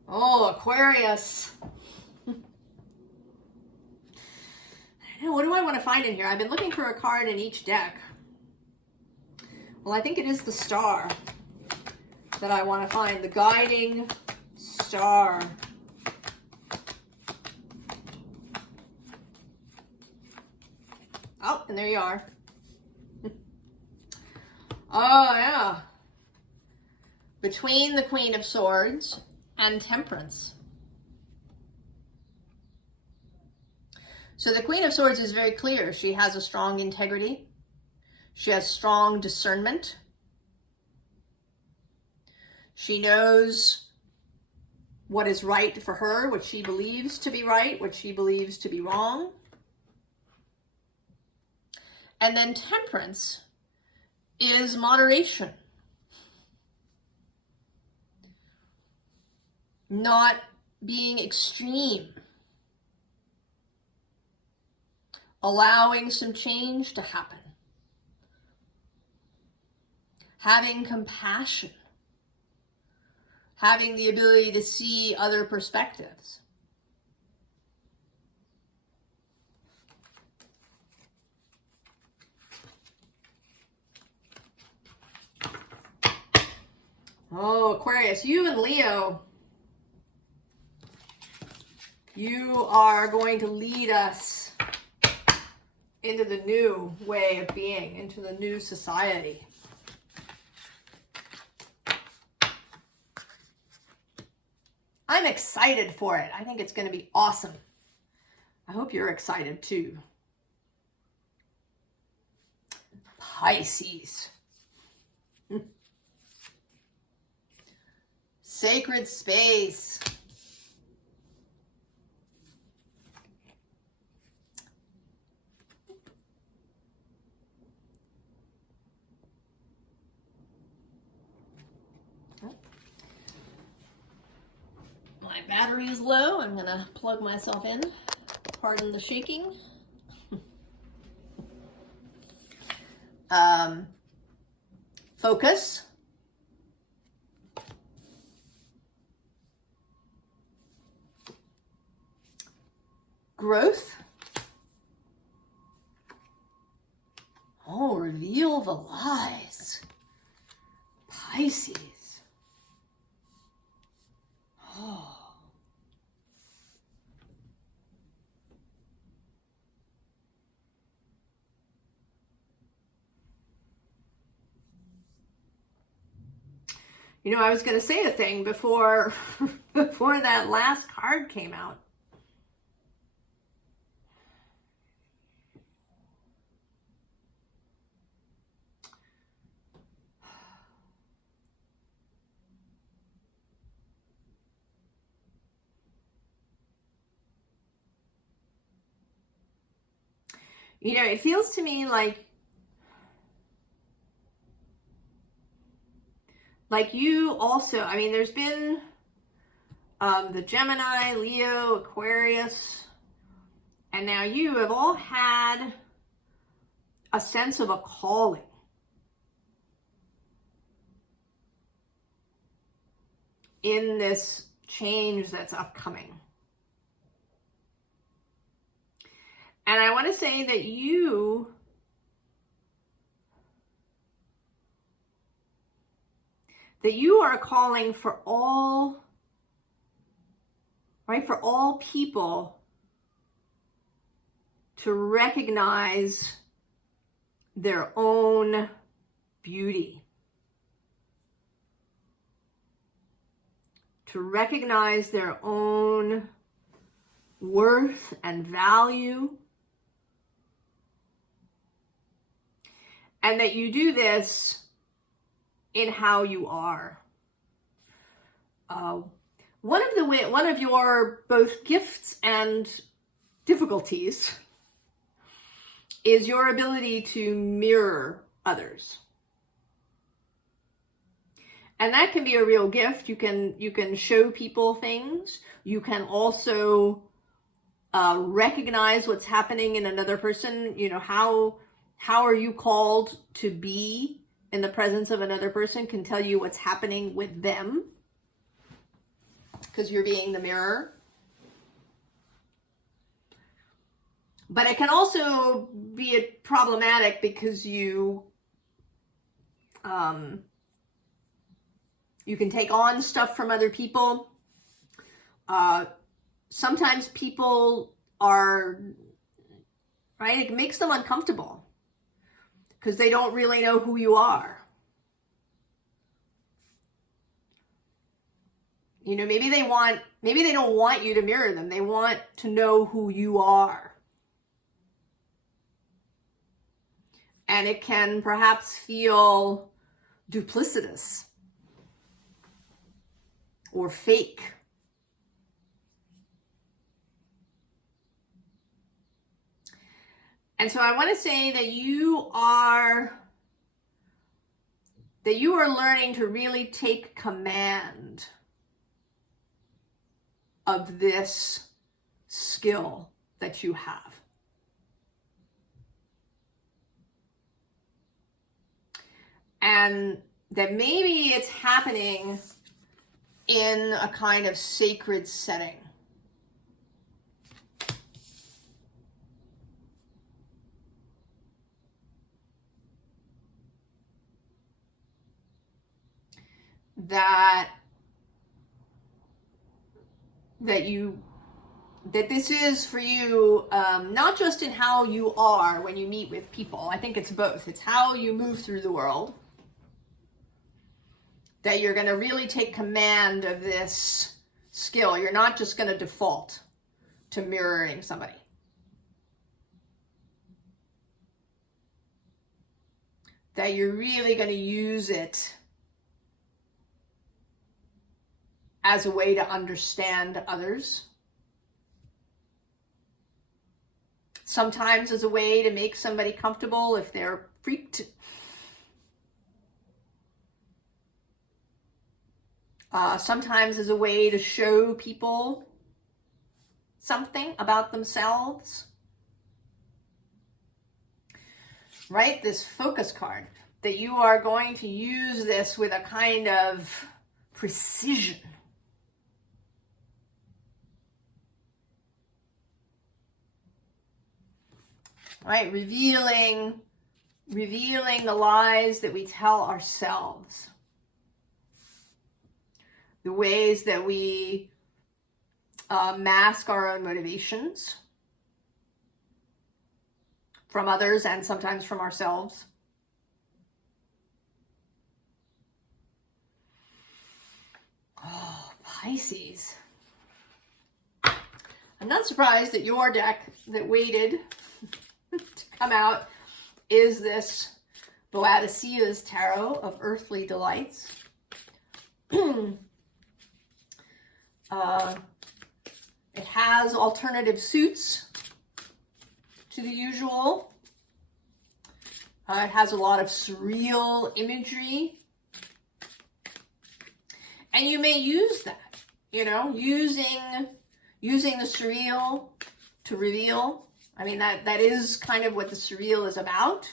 Oh, Aquarius. What do I want to find in here? I've been looking for a card in each deck. Well, I think it is the star that I want to find. The guiding star. Oh, and there you are. Oh, yeah. Between the Queen of Swords and Temperance. So the Queen of Swords is very clear. She has a strong integrity. She has strong discernment. She knows what is right for her, what she believes to be right, what she believes to be wrong. And then Temperance is moderation. Not being extreme. allowing some change to happen, having compassion, having the ability to see other perspectives. Oh, Aquarius, you and Leo, you are going to lead us into the new way of being, into the new society. I'm excited for it. I think it's going to be awesome. I hope you're excited too. Pisces. Sacred space. My battery is low. I'm going to plug myself in. Pardon the shaking. Focus. Growth. Oh, reveal the lies. Pisces. Oh. You know, I was going to say a thing before before that last card came out. You know, it feels to me like you also, I mean, there's been the Gemini, Leo, Aquarius, and now you have all had a sense of a calling. In this change that's upcoming. And I want to say that you are calling for all, right, for all people to recognize their own beauty, to recognize their own worth and value, and that you do this in how you are. One of your both gifts and difficulties is your ability to mirror others. And that can be a real gift. You can show people things. You can also recognize what's happening in another person. You know, how are you called to be in the presence of another person can tell you what's happening with them, because you're being the mirror. But it can also be problematic because you can take on stuff from other people. Sometimes people are, right, it makes them uncomfortable because they don't really know who you are. You know, maybe they don't want you to mirror them. They want to know who you are. And it can perhaps feel duplicitous or fake. And so I want to say that you are learning to really take command of this skill that you have. and that maybe it's happening in a kind of sacred setting. That this is for you, not just in how you are when you meet with people. I think it's both. It's how you move through the world. That you're going to really take command of this skill. You're not just going to default to mirroring somebody. That you're really going to use it as a way to understand others. Sometimes as a way to make somebody comfortable if they're freaked. Sometimes as a way to show people something about themselves. Right? This focus card. That you are going to use this with a kind of precision. Right, revealing the lies that we tell ourselves. The ways that we mask our own motivations from others and sometimes from ourselves. Oh, Pisces. I'm not surprised that your deck that waited to come out is this Boadicea's Tarot of Earthly Delights. It has alternative suits to the usual. It has a lot of surreal imagery. And you may use that, you know, using the surreal to reveal. I mean, that is kind of what the surreal is about.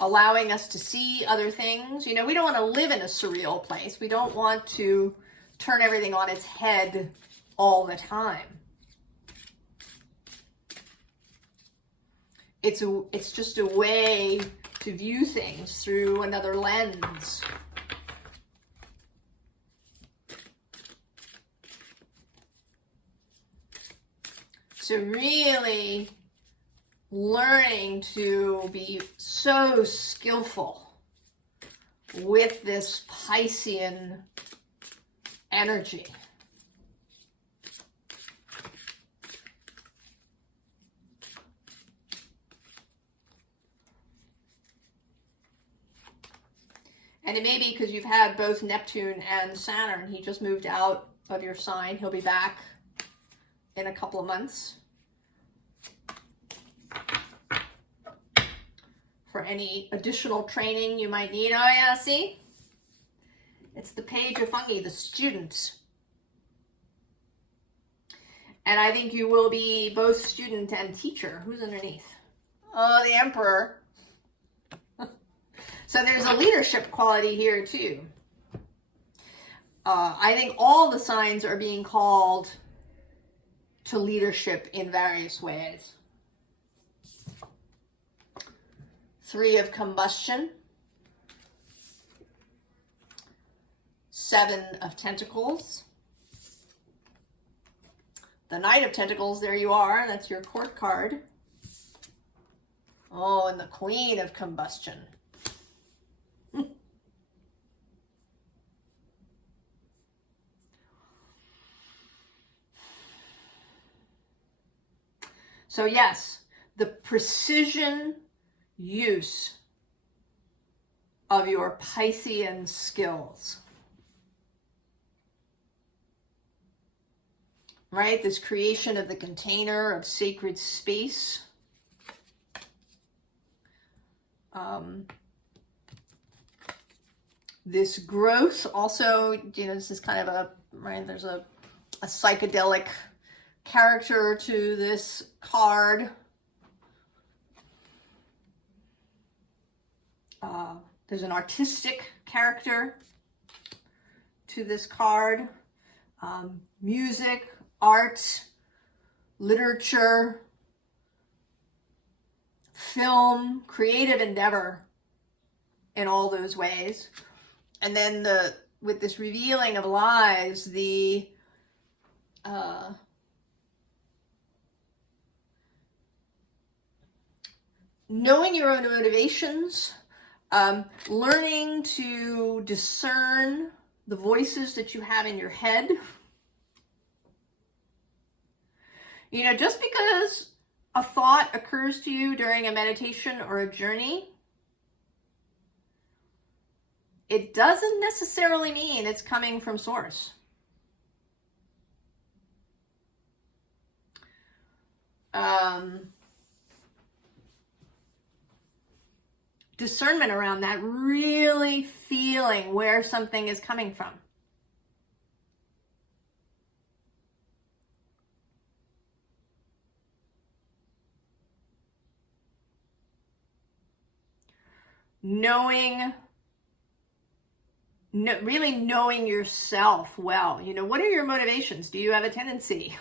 Allowing us to see other things. You know, we don't want to live in a surreal place. We don't want to turn everything on its head all the time. It's just a way to view things through another lens. So really learning to be so skillful with this Piscean energy. And it may be because you've had both Neptune and Saturn. He just moved out of your sign. He'll be back in a couple of months. For any additional training you might need. Oh yeah, see? It's the Page of Fungi, the student. And I think you will be both student and teacher. Who's underneath? Oh, the Emperor. So there's a leadership quality here too. I think all the signs are being called to leadership in various ways. Three of Combustion. Seven of Pentacles. The Knight of Pentacles, there you are. That's your court card. Oh, and the Queen of Combustion. So yes, the precision use of your Piscean skills. Right? This creation of the container of sacred space. This growth also, you know, this is kind of right, there's a psychedelic character to this card. there's an artistic character to this card. Music, art, literature, film, creative endeavor in all those ways. And then with this revealing of lies, the knowing your own motivations, learning to discern the voices that you have in your head. You know, just because a thought occurs to you during a meditation or a journey, it doesn't necessarily mean it's coming from source. Discernment around that, really feeling where something is coming from. Really knowing yourself well. You know, what are your motivations? Do you have a tendency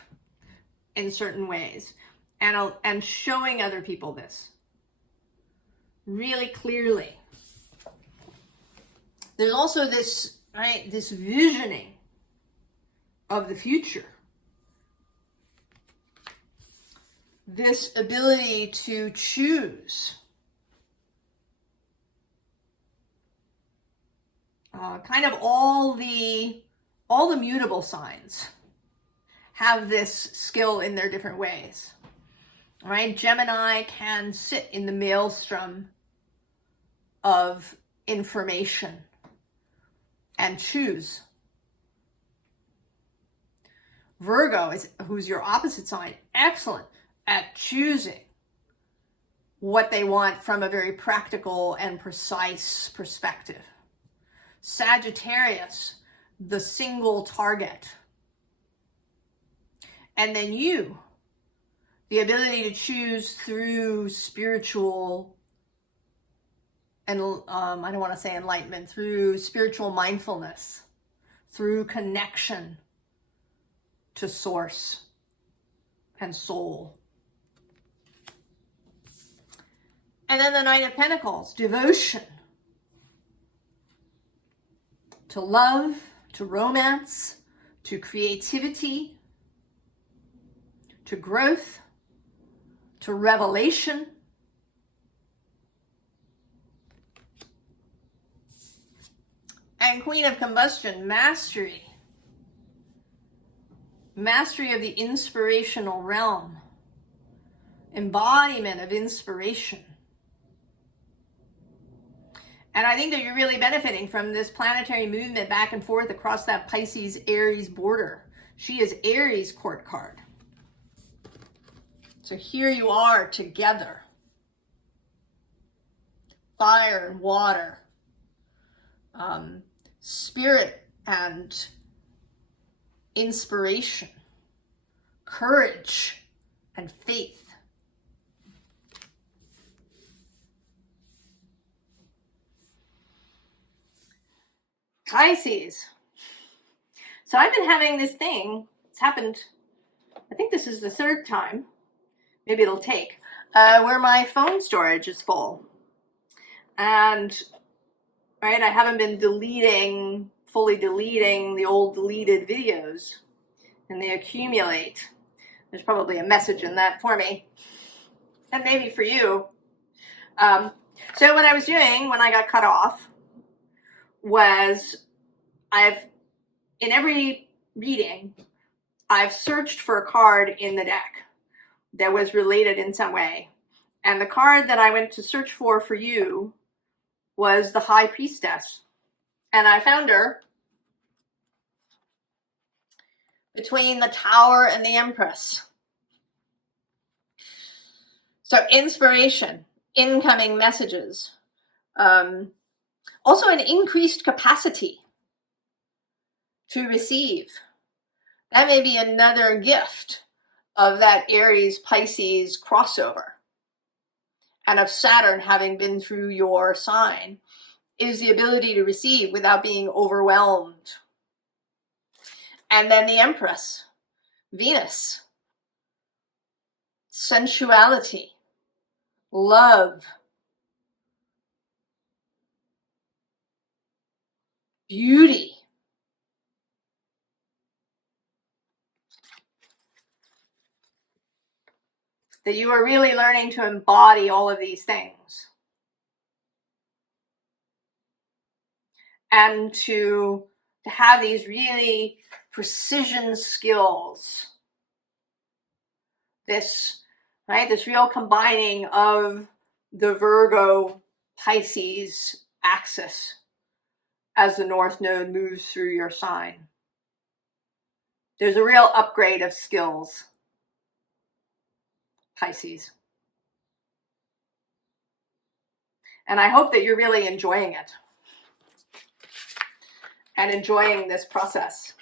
in certain ways? And showing other people this really clearly. There's also this, right, this visioning of the future. This ability to choose. Kind of all the mutable signs have this skill in their different ways. All right, Gemini can sit in the maelstrom of information and choose. Virgo, who's your opposite sign, excellent at choosing what they want from a very practical and precise perspective. Sagittarius, the single target. And then you, the ability to choose through spiritual, and I don't want to say enlightenment, through spiritual mindfulness, through connection to source and soul. And then the Knight of Pentacles, devotion to love, to romance, to creativity, to growth, to revelation. And Queen of Combustion, mastery. Mastery of the inspirational realm. Embodiment of inspiration. And I think that you're really benefiting from this planetary movement back and forth across that Pisces-Aries border. She is Aries court card. So here you are together. Fire and water. Spirit and inspiration. Courage and faith. Pisces. So I've been having this thing. It's happened, I think this is the third time. Maybe it'll take. Where my phone storage is full. And, right, I haven't been fully deleting the old deleted videos. And they accumulate. There's probably a message in that for me. And maybe for you. So what I was doing when I got cut off was in every reading, I've searched for a card in the deck that was related in some way. And the card that I went to search for you was the High Priestess. And I found her between the Tower and the Empress. So inspiration, incoming messages, also an increased capacity to receive. That may be another gift of that Aries-Pisces crossover. and of Saturn having been through your sign, is the ability to receive without being overwhelmed. And then the Empress, Venus, sensuality, love, beauty. That you are really learning to embody all of these things. And to have these really precision skills. This, right, this real combining of the Virgo Pisces axis as the North Node moves through your sign. There's a real upgrade of skills, Pisces. And I hope that you're really enjoying it and enjoying this process.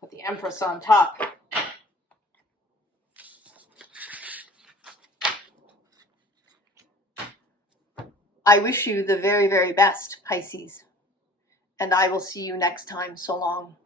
Put the Empress on top. I wish you the very, very best, Pisces. And I will see you next time. So long.